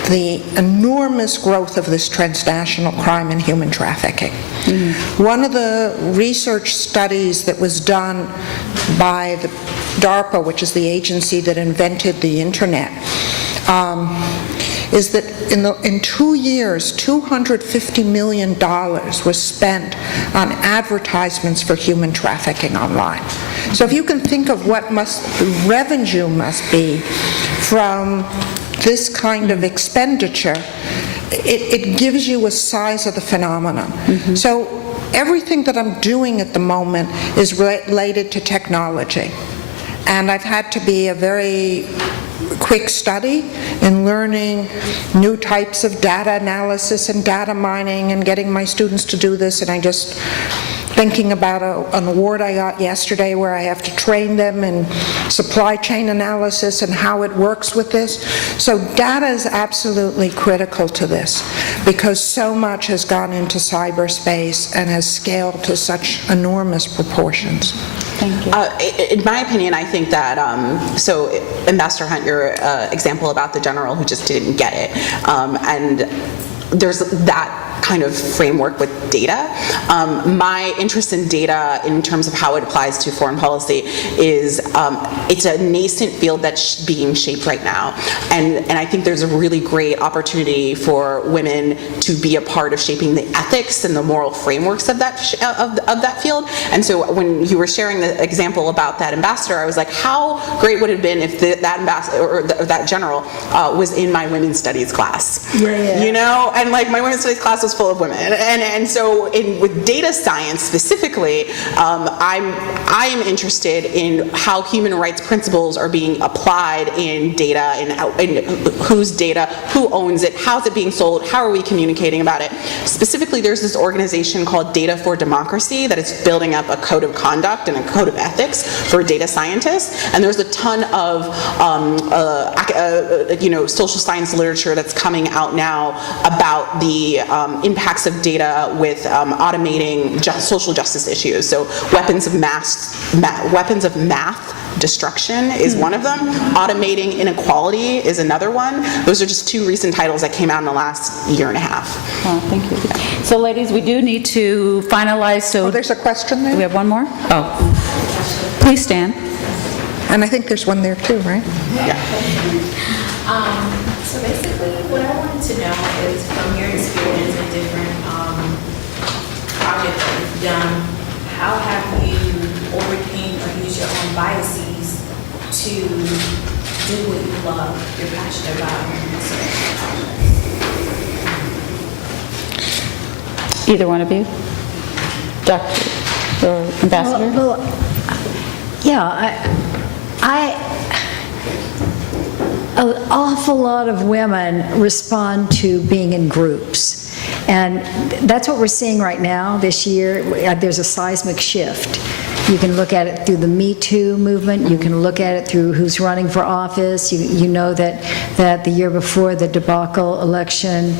the enormous growth of this transnational crime and human trafficking. One of the research studies that was done by the DARPA, which is the agency that invented the internet, is that in 2 years, $250 million was spent on advertisements for human trafficking online. So if you can think of what the revenue must be from this kind of expenditure, it gives you a size of the phenomenon. So everything that I'm doing at the moment is related to technology. And I've had to be a very quick study in learning new types of data analysis and data mining and getting my students to do this, and I just thinking about an award I got yesterday where I have to train them in supply chain analysis and how it works with this. So data is absolutely critical to this because so much has gone into cyberspace and has scaled to such enormous proportions. Thank you. In my opinion, I think that, so Ambassador Hunt, your example about the general who just didn't get it, and there's that kind of framework with data. My interest in data in terms of how it applies to foreign policy is it's a nascent field that's being shaped right now. And I think there's a really great opportunity for women to be a part of shaping the ethics and the moral frameworks of that field. And so when you were sharing the example about that ambassador, I was like, how great would it have been if that ambassador or that general was in my women's studies class? You know, and like my women's studies class was full of women, and so with data science specifically, I'm interested in how human rights principles are being applied in data, in whose data, who owns it, how's it being sold, how are we communicating about it. Specifically, there's this organization called Data for Democracy that is building up a code of conduct and a code of ethics for data scientists, and there's a ton of social science literature that's coming out now about the impacts of data with automating social justice issues. So weapons of math destruction is one of them. Automating inequality is another one. Those are just 2 recent titles that came out in the last year and a half. Oh, thank you. So ladies, we do need to finalize. So There's a question there? we have one more? Oh. Please stand. And I think there's one there too, right? So basically, what I wanted to know is from your experience in different projects that you've done, how have you overcame or used your own biases to do what you love, you're passionate about, and so Either one of you? Doctor or Ambassador? Well, yeah, an awful lot of women respond to being in groups. And that's what we're seeing right now this year. There's a seismic shift. You can look at it through the Me Too movement. You can look at it through who's running for office. You know that the year before the debacle election,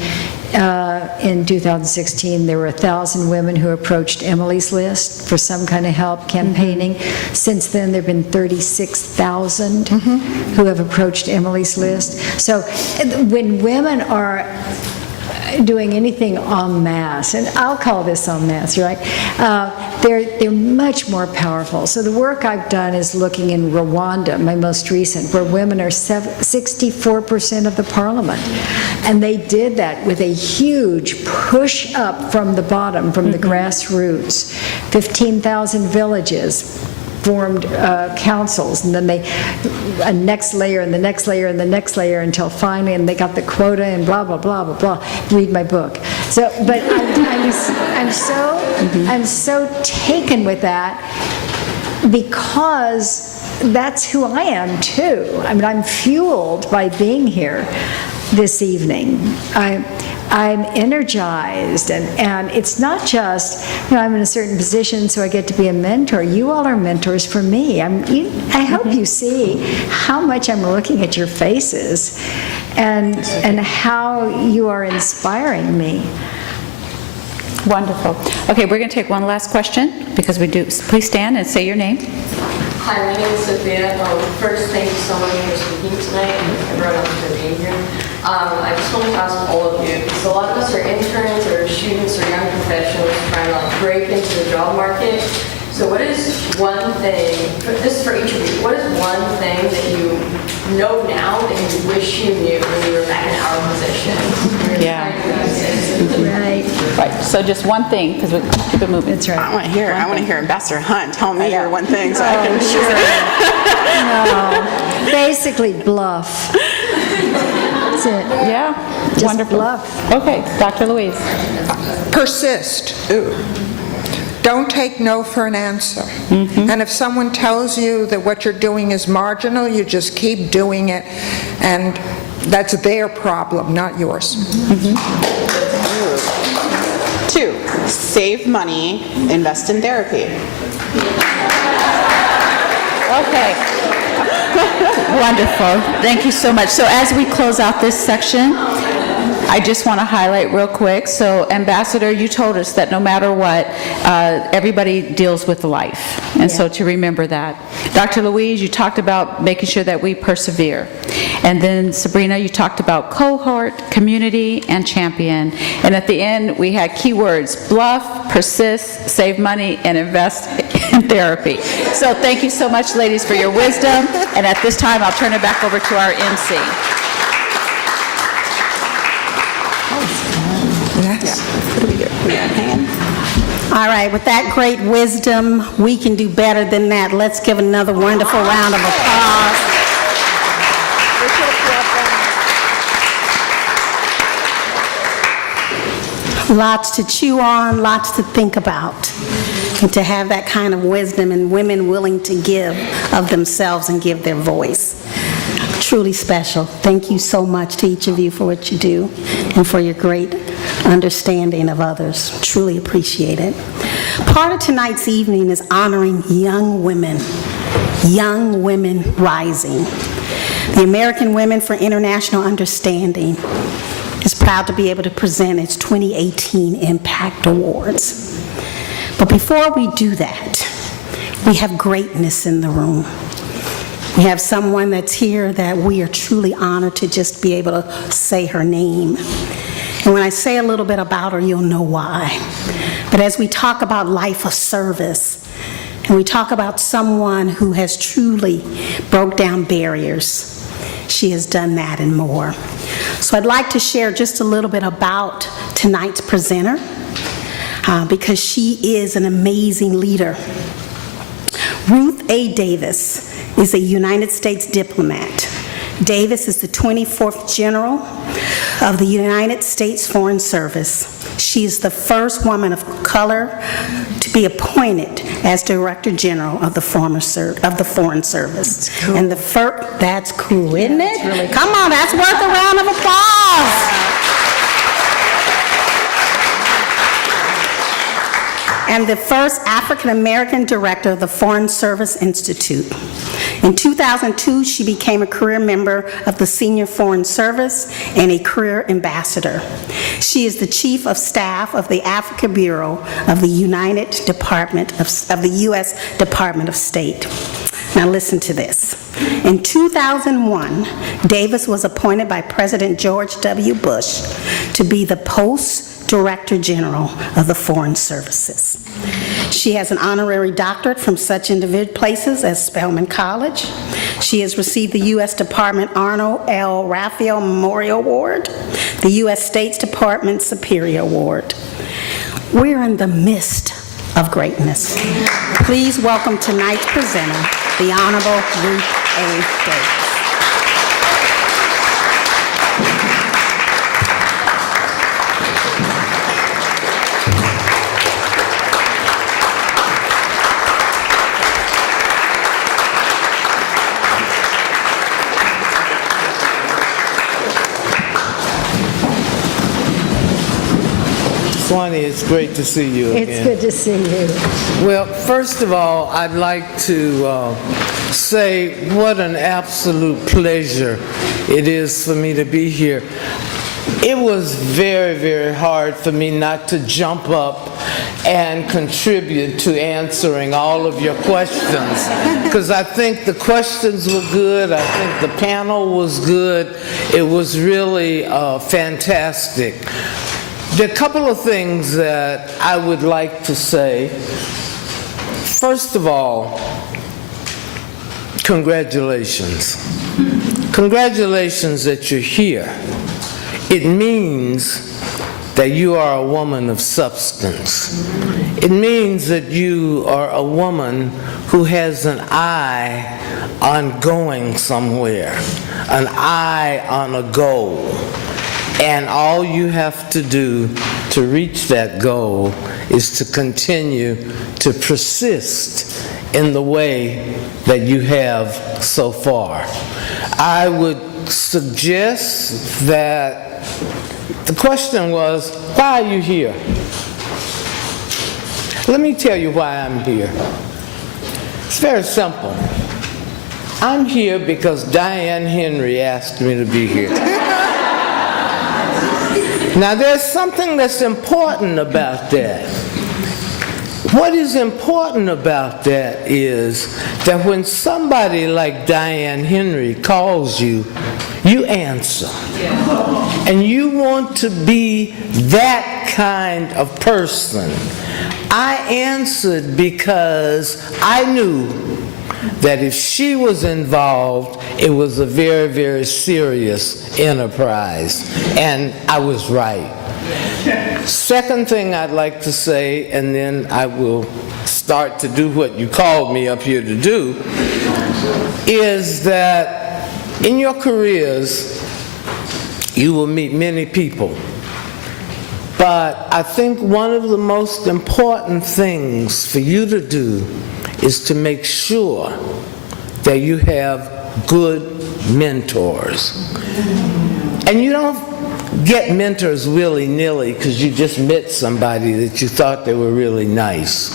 in 2016, there were 1,000 women who approached Emily's List for some kind of help campaigning. Since then, there have been 36,000 who have approached Emily's List. So when women are doing anything en masse, and I'll call this en masse, right? They're much more powerful. So the work I've done is looking in Rwanda, my most recent, where women are 64% of the parliament. And they did that with a huge push up from the bottom, from the grassroots. 15,000 villages formed councils, and then a next layer and the next layer and the next layer until finally, and they got the quota and blah, blah, blah, blah, blah. Read my book. So, but I'm so taken with that because that's who I am too. I mean, I'm fueled by being here this evening. I'm energized, and it's not just, I'm in a certain position, so I get to be a mentor. You all are mentors for me. I hope you see how much I'm looking at your faces and how you are inspiring me. Wonderful. Okay, we're going to take one last question, because we do. Please stand and say your name. Hi, my name is Sophia. First, thank you so much for speaking tonight and everyone else for being here. I just wanted to ask all of you, because a lot of us are interns or students or young professionals trying to break into the job market. So what is one thing, this is for each of you, what is one thing that you know now that you wish you knew when you were back in our position? Yeah. Right. Right, so just one thing, because we keep it moving. That's right. I want to hear Ambassador Hunt tell me your one thing so I can No, basically bluff. That's it. Yeah, Just wonderful. bluff. Okay, Dr. Louise. Persist. Don't take no for an answer. And if someone tells you that what you're doing is marginal, you just keep doing it, and that's their problem, not yours. 2, save money, invest in therapy. Okay. Wonderful. Thank you so much. So as we close out this section, I just want to highlight real quick. So Ambassador, you told us that no matter what, everybody deals with life. And so to remember that. Dr. Louise, you talked about making sure that we persevere. And then Sabrina, you talked about cohort, community, and champion. And at the end, we had keywords: bluff, persist, save money, and invest in therapy. So thank you so much, ladies, for your wisdom. And at this time, I'll turn it back over to our MC. All right, with that great wisdom, we can do better than that. Let's give another wonderful round of applause. Lots to chew on, lots to think about, and to have that kind of wisdom and women willing to give of themselves and give their voice. Truly special. Thank you so much to each of you for what you do and for your great understanding of others. Truly appreciate it. Part of tonight's evening is honoring young women rising. The American Women for International Understanding is proud to be able to present its 2018 Impact Awards. But before we do that, we have greatness in the room. We have someone that's here that we are truly honored to just be able to say her name. And when I say a little bit about her, you'll know why. But as we talk about life of service, and we talk about someone who has truly broke down barriers, she has done that and more. So I'd like to share just a little bit about tonight's presenter, because she is an amazing leader. Ruth A. Davis is a United States diplomat. Davis is the 24th General of the United States Foreign Service. She is the first woman of color to be appointed as Director General of the Foreign Service. Cool. And that's cool, isn't it? Really cool. Come on, that's worth a round of applause. And the first African American director of the Foreign Service Institute. In 2002, she became a career member of the Senior Foreign Service and a career ambassador. She is the Chief of Staff of the Africa Bureau of the U.S. Department of State. Now listen to this. In 2001, Davis was appointed by President George W. Bush to be the Post-Director General of the Foreign Services. She has an honorary doctorate from such individual places as Spelman College. She has received the U.S. Department Arnold L. Raphael Memorial Award, the U.S. State Department Superior Award. We're in the midst of greatness. Please welcome tonight's presenter, the Honorable Ruth A. Davis. Swanee, it's great to see you again. It's good to see you. Well, first of all, I'd like to say what an absolute pleasure it is for me to be here. It was very, very hard for me not to jump up and contribute to answering all of your questions, because I think the questions were good, I think the panel was good, it was really fantastic. There are a couple of things that I would like to say. First of all, congratulations. Congratulations that you're here. It means that you are a woman of substance. It means that you are a woman who has an eye on going somewhere, an eye on a goal. And all you have to do to reach that goal is to continue to persist in the way that you have so far. I would suggest that the question was, why are you here? Let me tell you why I'm here. It's very simple. I'm here because Diane Henry asked me to be here. Now, there's something that's important about that. What is important about that is that when somebody like Diane Henry calls you, you answer. And you want to be that kind of person. I answered because I knew that if she was involved, it was a very, very serious enterprise. And I was right. Second thing I'd like to say, and then I will start to do what you called me up here to do, is that in your careers, you will meet many people. But I think one of the most important things for you to do is to make sure that you have good mentors. And you don't get mentors willy-nilly because you just met somebody that you thought they were really nice.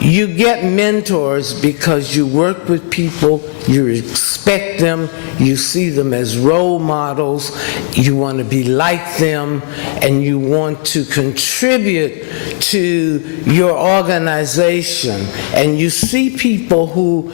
You get mentors because you work with people, you respect them, you see them as role models, you want to be like them, and you want to contribute to your organization. And you see people who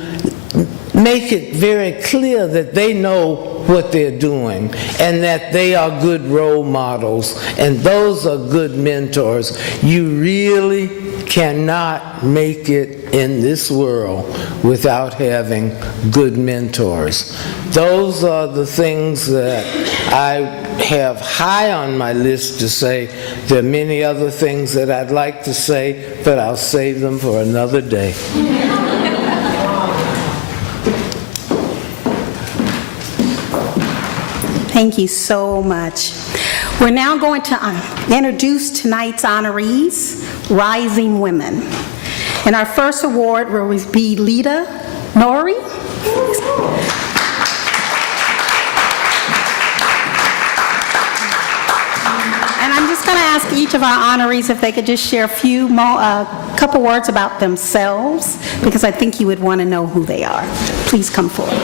make it very clear that they know what they're doing and that they are good role models, and those are good mentors. You really cannot make it in this world without having good mentors. Those are the things that I have high on my list to say. There are many other things that I'd like to say, but I'll save them for another day. Thank you so much. We're now going to introduce tonight's honorees, Rising Women. And our first award will be Lita Nori. And I'm just going to ask ask each of our honorees if they could just share a couple words about themselves, because I think you would want to know who they are. Please come forward.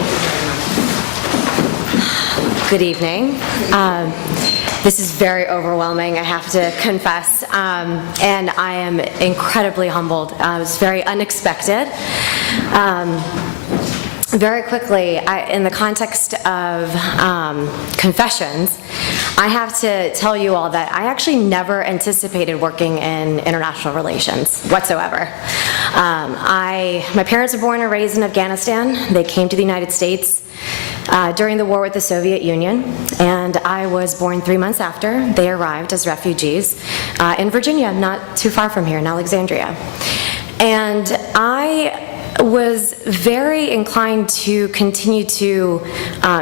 Good evening. This is very overwhelming, I have to confess, and I am incredibly humbled. It was very unexpected. Very quickly, in the context of confessions, I have to tell you all that I actually never anticipated working in international relations whatsoever. My parents were born and raised in Afghanistan. They came to the United States during the war with the Soviet Union, and I was born 3 months after they arrived as refugees in Virginia, not too far from here, in Alexandria. And I was very inclined to continue to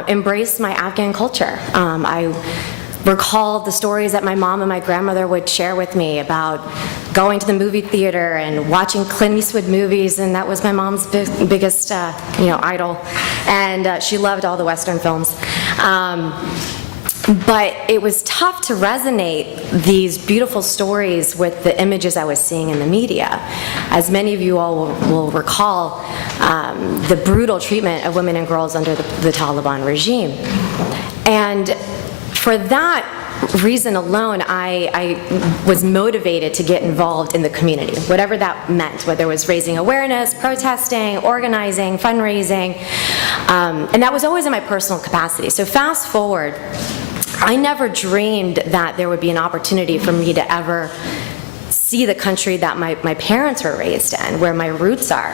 embrace my Afghan culture. I recall the stories that my mom and my grandmother would share with me about going to the movie theater and watching Clint Eastwood movies, and that was my mom's biggest idol. And she loved all the Western films. But it was tough to resonate these beautiful stories with the images I was seeing in the media. As many of you all will recall, the brutal treatment of women and girls under the Taliban regime. And for that reason alone, I was motivated to get involved in the community, whatever that meant, whether it was raising awareness, protesting, organizing, fundraising, and that was always in my personal capacity. So fast forward, I never dreamed that there would be an opportunity for me to ever see the country that my parents were raised in, where my roots are.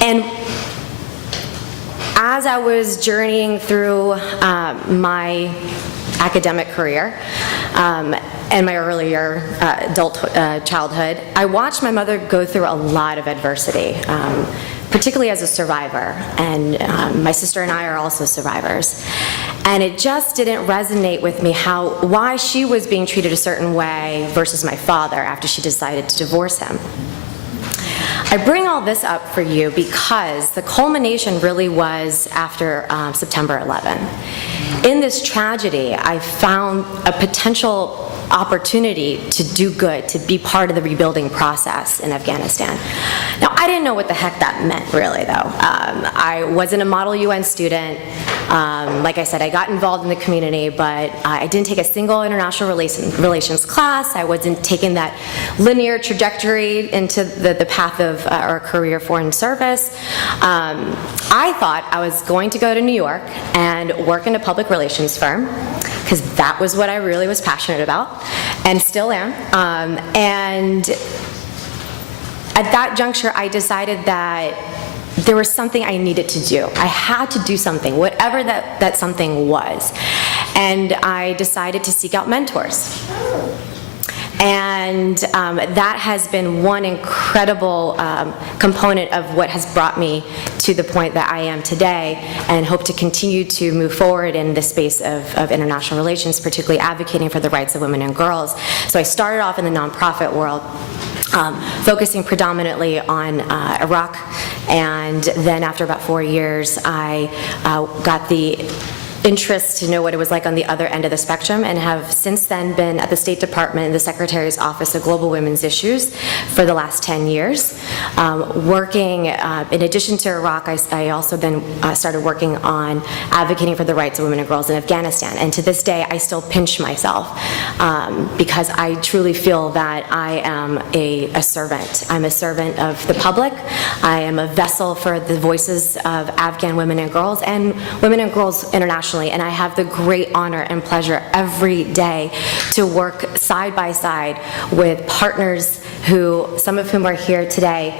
And as I was journeying through my academic career and my earlier childhood, I watched my mother go through a lot of adversity, particularly as a survivor, and my sister and I are also survivors. And it just didn't resonate with me why she was being treated a certain way versus my father after she decided to divorce him. I bring all this up for you because the culmination really was after September 11. In this tragedy, I found a potential opportunity to do good, to be part of the rebuilding process in Afghanistan. Now, I didn't know what the heck that meant, really, though. I wasn't a Model UN student. Like I said, I got involved in the community, but I didn't take a single international relations class. I wasn't taking that linear trajectory into the path of or career foreign service. I thought I was going to go to New York and work in a public relations firm, because that was what I really was passionate about, and still am. And at that juncture, I decided that there was something I needed to do. I had to do something, whatever that something was. And I decided to seek out mentors. And that has been one incredible component of what has brought me to the point that I am today, and hope to continue to move forward in the space of international relations, particularly advocating for the rights of women and girls. So I started off in the nonprofit world, focusing predominantly on Iraq, and then after about 4 years, I got the interest to know what it was like on the other end of the spectrum, and have since then been at the State Department in the Secretary's Office of Global Women's Issues for the last 10 years. Working, in addition to Iraq, I also then started working on advocating for the rights of women and girls in Afghanistan. And to this day, I still pinch myself because I truly feel that I am a servant. I'm a servant of the public. I am a vessel for the voices of Afghan women and girls internationally. And I have the great honor and pleasure every day to work side by side with partners who, some of whom are here today,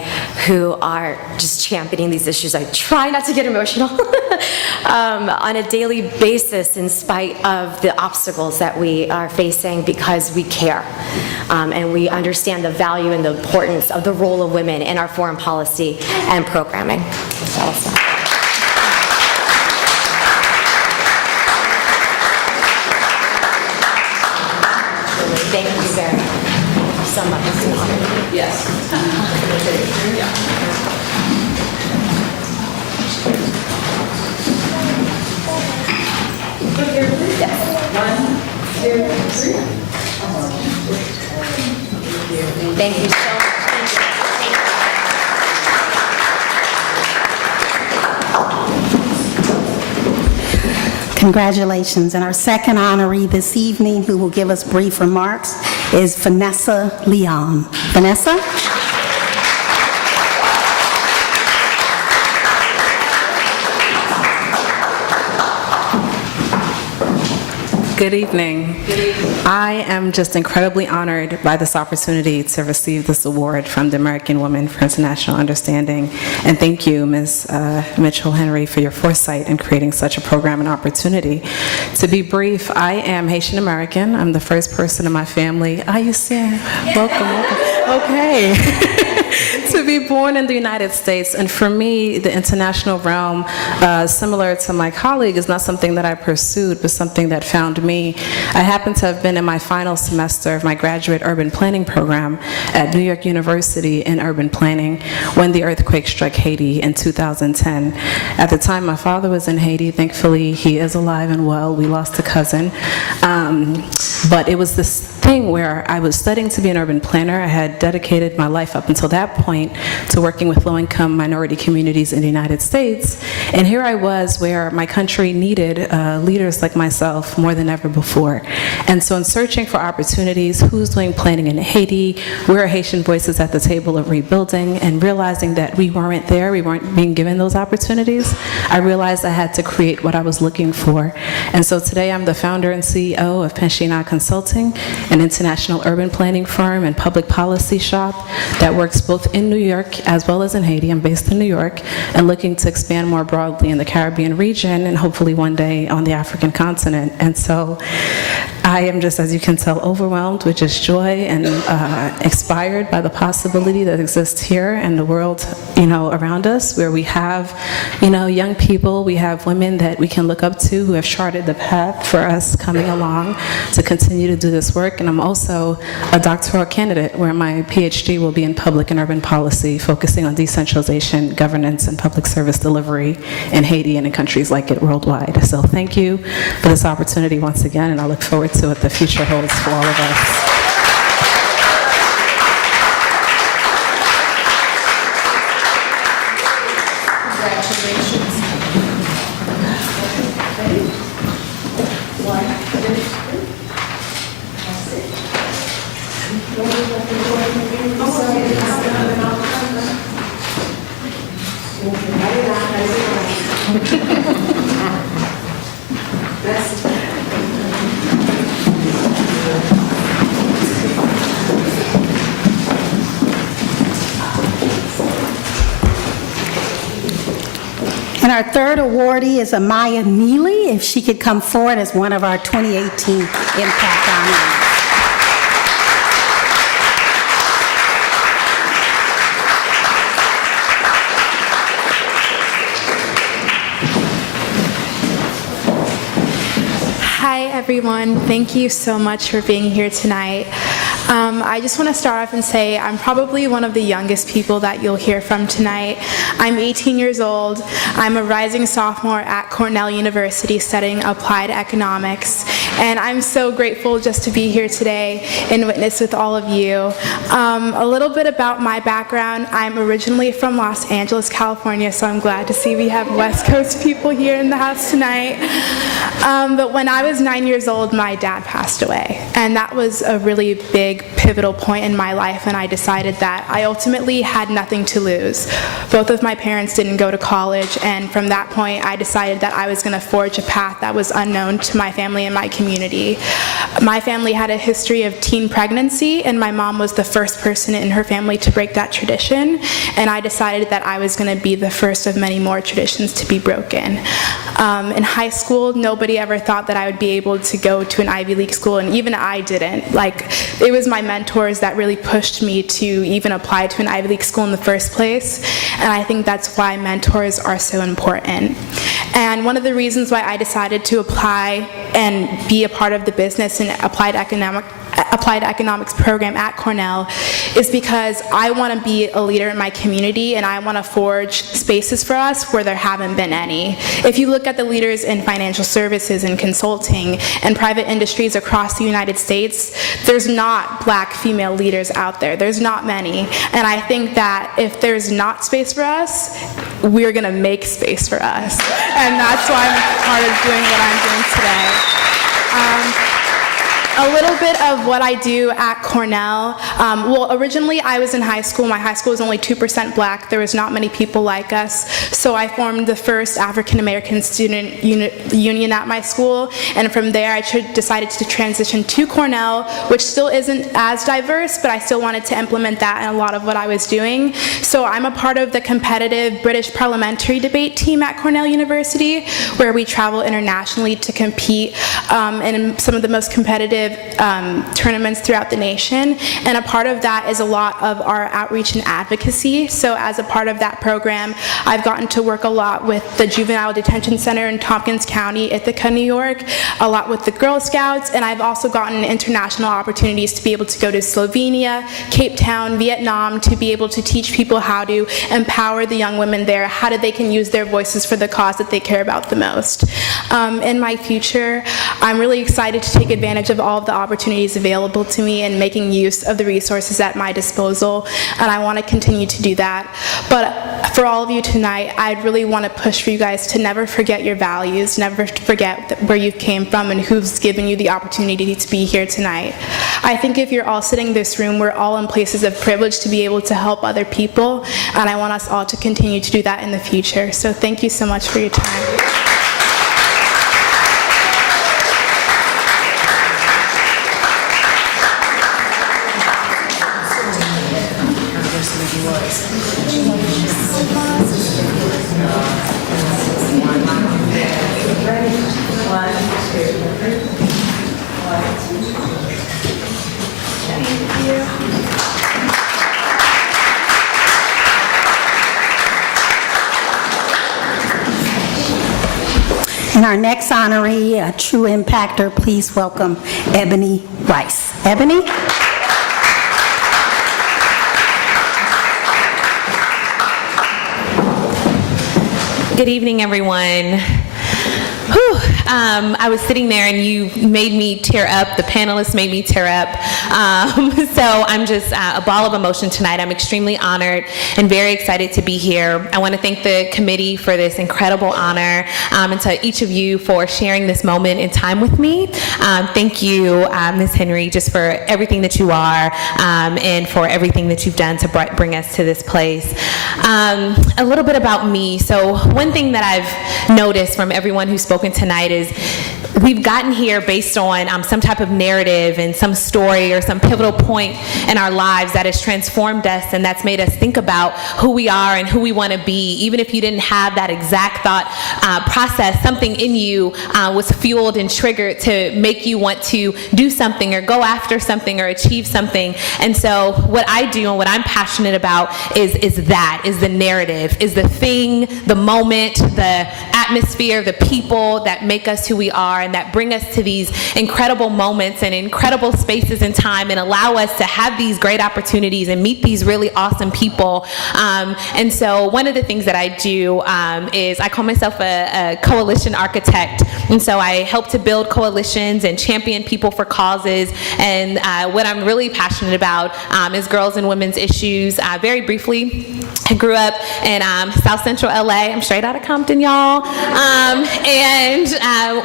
who are just championing these issues. I try not to get emotional on a daily basis in spite of the obstacles that we are facing, because we care and we understand the value and the importance of the role of women in our foreign policy and programming. That's awesome. Thank you very much. So much. It's an honor. Yes. Yes. 1, 2, 3. Thank you so much. Congratulations. And our second honoree this evening, who will give us brief remarks, is Vanessa Leon. Vanessa? Good evening. I am just incredibly honored by this opportunity to receive this award from the American Women for International Understanding. And thank you, Ms. Mitchell-Henry, for your foresight in creating such a program and opportunity. To be brief, I am Haitian American. I'm the first person in my family. Welcome. Okay. To be born in the United States, and for me, the international realm, similar to my colleague, is not something that I pursued, but something that found me. I happen to have been in my final semester of my graduate urban planning program at New York University in urban planning when the earthquake struck Haiti in 2010. At the time, my father was in Haiti. Thankfully, he is alive and well. We lost a cousin. But it was this thing where I was studying to be an urban planner. I had dedicated my life up until that point to working with low-income minority communities in the United States. And here I was where my country needed leaders like myself more than ever before. And so in searching for opportunities, who's doing planning in Haiti, where are Haitian voices at the table of rebuilding, and realizing that we weren't there, we weren't being given those opportunities, I realized I had to create what I was looking for. And so today I'm the founder and CEO of Penshina Consulting, an international urban planning firm and public policy shop that works both in New York as well as in Haiti. I'm based in New York and looking to expand more broadly in the Caribbean region and hopefully one day on the African continent. And so I am just, as you can tell, overwhelmed with just joy and inspired by the possibility that exists here and the world, around us, where we have, young people, we have women that we can look up to who have charted the path for us coming along to continue to do this work. And I'm also a doctoral candidate where my PhD will be in public and urban policy, focusing on decentralization, governance, and public service delivery in Haiti and in countries like it worldwide. So thank you for this opportunity once again, and I look forward to what the future holds for all of us. And our third awardee is Amaya Neely, if she could come forward as one of our 2018 Impact honorees. Hi, everyone. Thank you so much for being here tonight. I just want to start off and say I'm probably one of the youngest people that you'll hear from tonight. I'm 18 years old. I'm a rising sophomore at Cornell University studying applied economics, and I'm so grateful just to be here today and witness with all of you. A little bit about my background. I'm originally from Los Angeles, California, so I'm glad to see we have West Coast people here in the house tonight. But when I was 9 years old, my dad passed away, and that was a really big pivotal point in my life, and I decided that I ultimately had nothing to lose. Both of my parents didn't go to college, and from that point I decided that I was going to forge a path that was unknown to my family and my community. My family had a history of teen pregnancy, and my mom was the first person in her family to break that tradition, and I decided that I was going to be the first of many more traditions to be broken. In high school, nobody ever thought that I would be able to go to an Ivy League school, and even I didn't. It was my mentors that really pushed me to even apply to an Ivy League school in the first place, and I think that's why mentors are so important. And one of the reasons why I decided to apply and be a part of the business in applied applied economics program at Cornell is because I want to be a leader in my community, and I want to forge spaces for us where there haven't been any. If you look at the leaders in financial services and consulting and private industries across the United States, there's not black female leaders out there. There's not many. And I think that if there's not space for us, we're going to make space for us. And that's why I'm part of doing what I'm doing today. A little bit of what I do at Cornell. Well, originally I was in high school. My high school was only 2% black. There was not many people like us. So I formed the first African American student union at my school. And from there I decided to transition to Cornell, which still isn't as diverse, but I still wanted to implement that in a lot of what I was doing. So I'm a part of the competitive British parliamentary debate team at Cornell University, where we travel internationally to compete in some of the most competitive tournaments throughout the nation, and a part of that is a lot of our outreach and advocacy. So as a part of that program, I've gotten to work a lot with the Juvenile Detention Center in Tompkins County, Ithaca, New York, a lot with the Girl Scouts, and I've also gotten international opportunities to be able to go to Slovenia, Cape Town, Vietnam, to be able to teach people how to empower the young women there, how they can use their voices for the cause that they care about the most. In my future, I'm really excited to take advantage of all of the opportunities available to me and making use of the resources at my disposal, and I want to continue to do that. But for all of you tonight, I'd really want to push for you guys to never forget your values, never forget where you came from and who's given you the opportunity to be here tonight. I think if you're all sitting in this room, we're all in places of privilege to be able to help other people, and I want us all to continue to do that in the future. So thank you so much for your time. And our next honoree, a true impactor, please welcome Ebony Rice. Ebony? Good evening, everyone. Whew. I was sitting there and you made me tear up. The panelists made me tear up. So I'm just a ball of emotion tonight. I'm extremely honored and very excited to be here. I want to thank the committee for this incredible honor, and to each of you for sharing this moment in time with me. Thank you, Ms. Henry, just for everything that you are, and for everything that you've done to bring us to this place. A little bit about me. So one thing that I've noticed from everyone who's spoken tonight is we've gotten here based on some type of narrative and some story or some pivotal point in our lives that has transformed us and that's made us think about who we are and who we want to be. Even if you didn't have that exact thought process, something in you was fueled and triggered to make you want to do something or go after something or achieve something. And so what I do and what I'm passionate about is the narrative, is the thing, the moment, the atmosphere, the people that make us who we are and that bring us to these incredible moments and incredible spaces in time and allow us to have these great opportunities and meet these really awesome people. And so one of the things that I do is I call myself a coalition architect. And so I help to build coalitions and champion people for causes. And what I'm really passionate about is girls and women's issues. Very briefly, I grew up in South Central LA. I'm straight out of Compton, y'all. And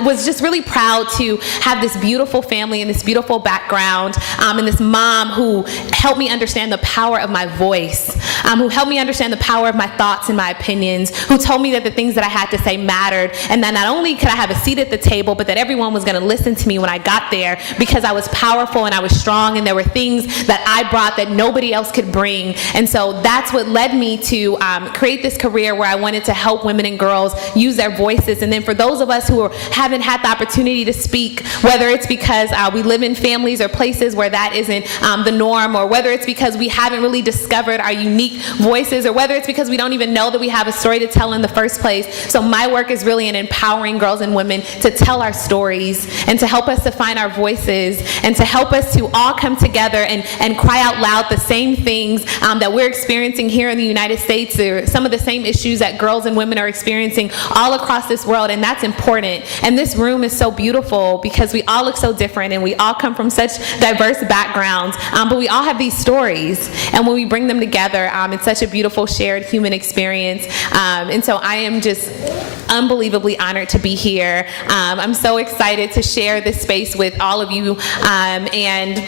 was just really proud to have this beautiful family and this beautiful background, and this mom who helped me understand the power of my voice, who helped me understand the power of my thoughts and my opinions, who told me that the things that I had to say mattered, and that not only could I have a seat at the table, but that everyone was going to listen to me when I got there because I was powerful and I was strong and there were things that I brought that nobody else could bring. And so that's what led me me to create this career where I wanted to help women and girls use their voices. And then for those of us who haven't had the opportunity to speak, whether it's because we live in families or places where that isn't the norm, or whether it's because we haven't really discovered our unique voices, or whether it's because we don't even know that we have a story to tell in the first place. So my work is really in empowering girls and women to tell our stories and to help us to find our voices and to help us to all come together and cry out loud the same things that we're experiencing here in the United States, or some of the same issues that girls and women are experiencing all across this world, and that's important. And this room is so beautiful because we all look so different and we all come from such diverse backgrounds, but we all have these stories, and when we bring them together, it's such a beautiful shared human experience. And so I am just unbelievably honored to be here. I'm so excited to share this space with all of you, and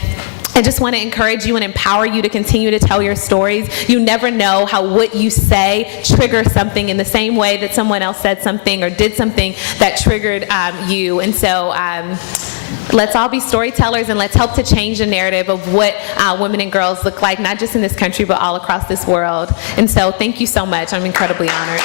I just want to encourage you and empower you to continue to tell your stories. You never know how what you say triggers something in the same way that someone else said something or did something that triggered you. And so let's all be storytellers, and let's help to change the narrative of what women and girls look like, not just in this country, but all across this world. And so thank you so much. I'm incredibly honored.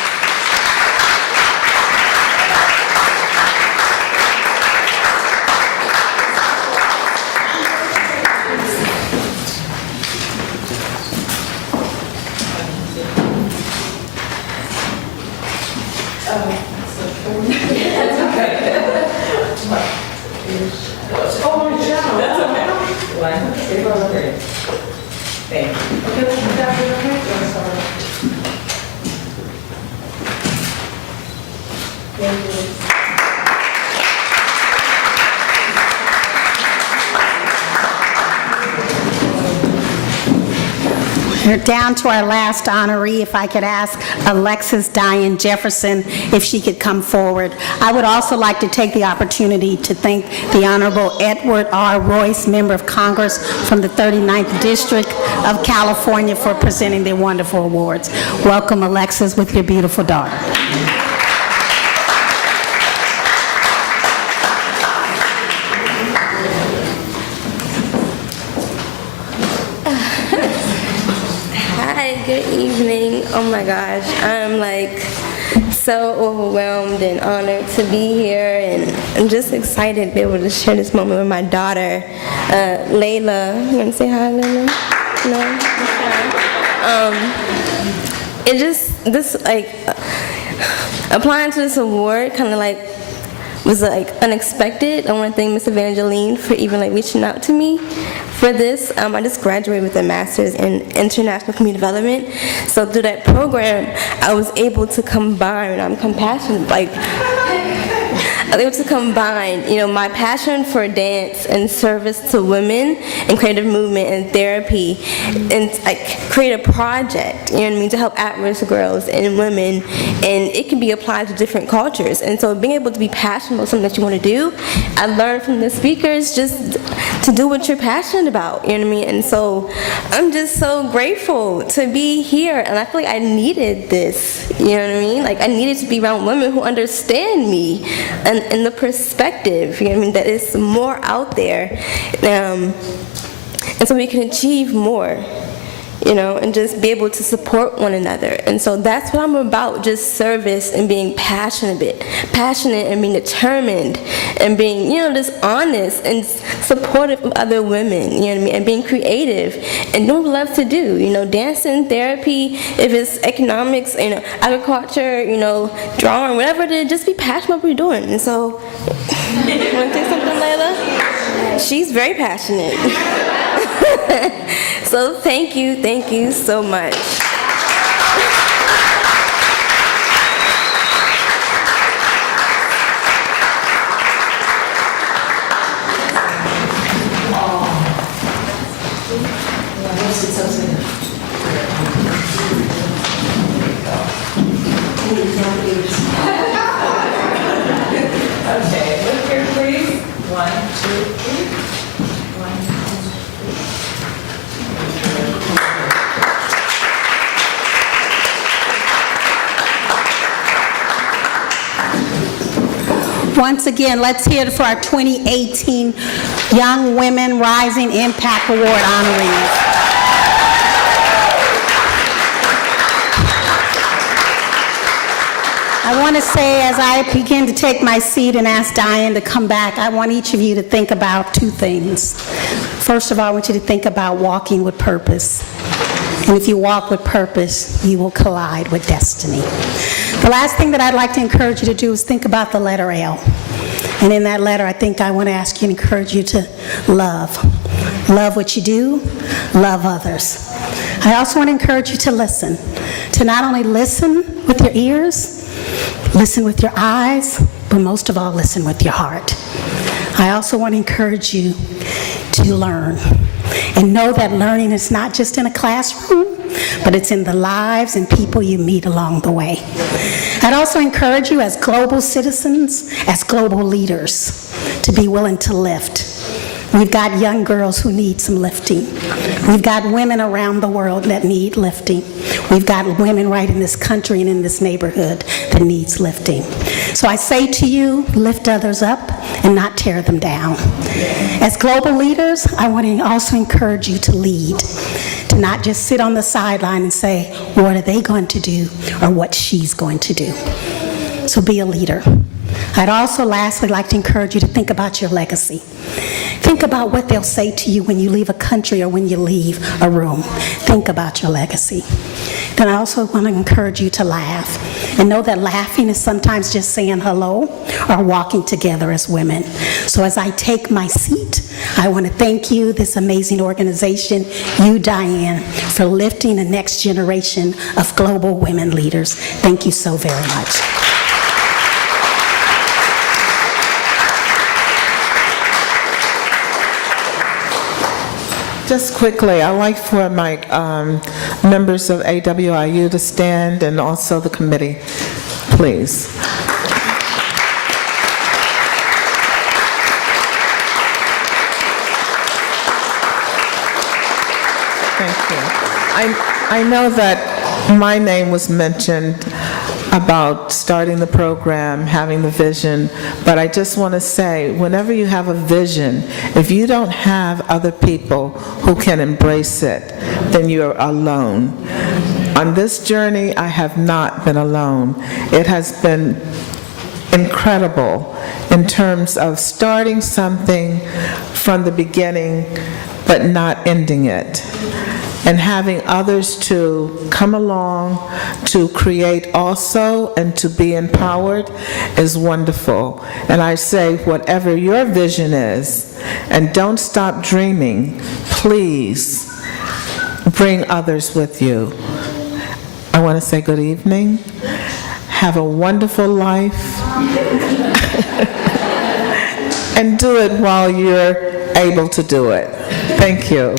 We're down to our last honoree. If I could ask Alexis Diane Jefferson if she could come forward. I would also like to take the opportunity to thank the Honorable Edward R. Royce, Member of Congress from the 39th District of California, for presenting their wonderful awards. Welcome, Alexis, with your beautiful daughter. Good evening. Oh my gosh, I'm like so overwhelmed and honored to be here, and I'm just excited to be able to share this moment with my daughter, Layla. You want to say hi, Layla? No? It just, this like, applying to this award kind of like was like unexpected. I want to thank Miss Evangeline for even like reaching out to me for this. I just graduated with a master's in international community development. So through that program, I was able to combine, I'm compassionate, like, I was able to combine, you know, my passion for dance and service to women and creative movement and therapy, and like create a project, you know what I mean, to help at-risk girls and women, and it can be applied to different cultures. And so being able to be passionate about something that you want to do, I learned from the speakers just to do what you're passionate about, you know what I mean? And so I'm just so grateful to be here, and I feel like I needed this, you know what I mean? Like I needed to be around women who understand me and the perspective, you know what I mean, that is more out there, and so we can achieve more, you know, and just be able to support one another. And so that's what I'm about, just service and being passionate and being determined and being, you know, just honest and supportive of other women, you know what I mean, and being creative and doing what we love to do, you know, dancing, therapy, if it's economics, you know, agriculture, you know, drawing, whatever it is, just be passionate about what you're doing. And so, you want to say something, Layla? She's very passionate. So thank you so much. Okay, look here, please. 1, 2, 3. Once again, let's hear it for our 2018 Young Women Rising Impact Award honorees. I want to say, as I begin to take my seat and ask Diane to come back, I want each of you to think about two things. First of all, I want you to think about walking with purpose. And if you walk with purpose, you will collide with destiny. The last thing that I'd like to encourage you to do is think about the letter L. And in that letter, I think I want to ask you and encourage you to love. Love what you do, love others. I also want to encourage you to listen. To not only listen with your ears, listen with your eyes, but most of all, listen with your heart. I also want to encourage you to learn. And know that learning is not just in a classroom, but it's in the lives and people you meet along the way. I'd also encourage you as global citizens, as global leaders, to be willing to lift. We've got young girls who need some lifting. We've got women around the world that need lifting. We've got women right in this country and in this neighborhood that needs lifting. So I say to you, lift others up and not tear them down. As global leaders, I want to also encourage you to lead, to not just sit on the sideline and say, what are they going to do or what she's going to do. So be a leader. I'd also lastly like to encourage you to think about your legacy. Think about what they'll say to you when you leave a country or when you leave a room. Think about your legacy. Then I also want to encourage you to laugh. And know that laughing is sometimes just saying hello or walking together as women. So as I take my seat, I want to thank you, this amazing organization, you, Diane, for lifting the next generation of global women leaders. Thank you so very much. Just quickly, I'd like for my members of AWIU to stand, and also the committee, please. Thank you. I know that my name was mentioned about starting the program, having the vision, but I just want to say, whenever you have a vision, if you don't have other people who can embrace it, then you're alone. On this journey, I have not been alone. It has been incredible in terms of starting something from the beginning, but not ending it. And having others to come along to create also and to be empowered is wonderful. And I say, whatever your vision is, and don't stop dreaming, please bring others with you. I want to say good evening. Have a wonderful life. And do it while you're able to do it. Thank you.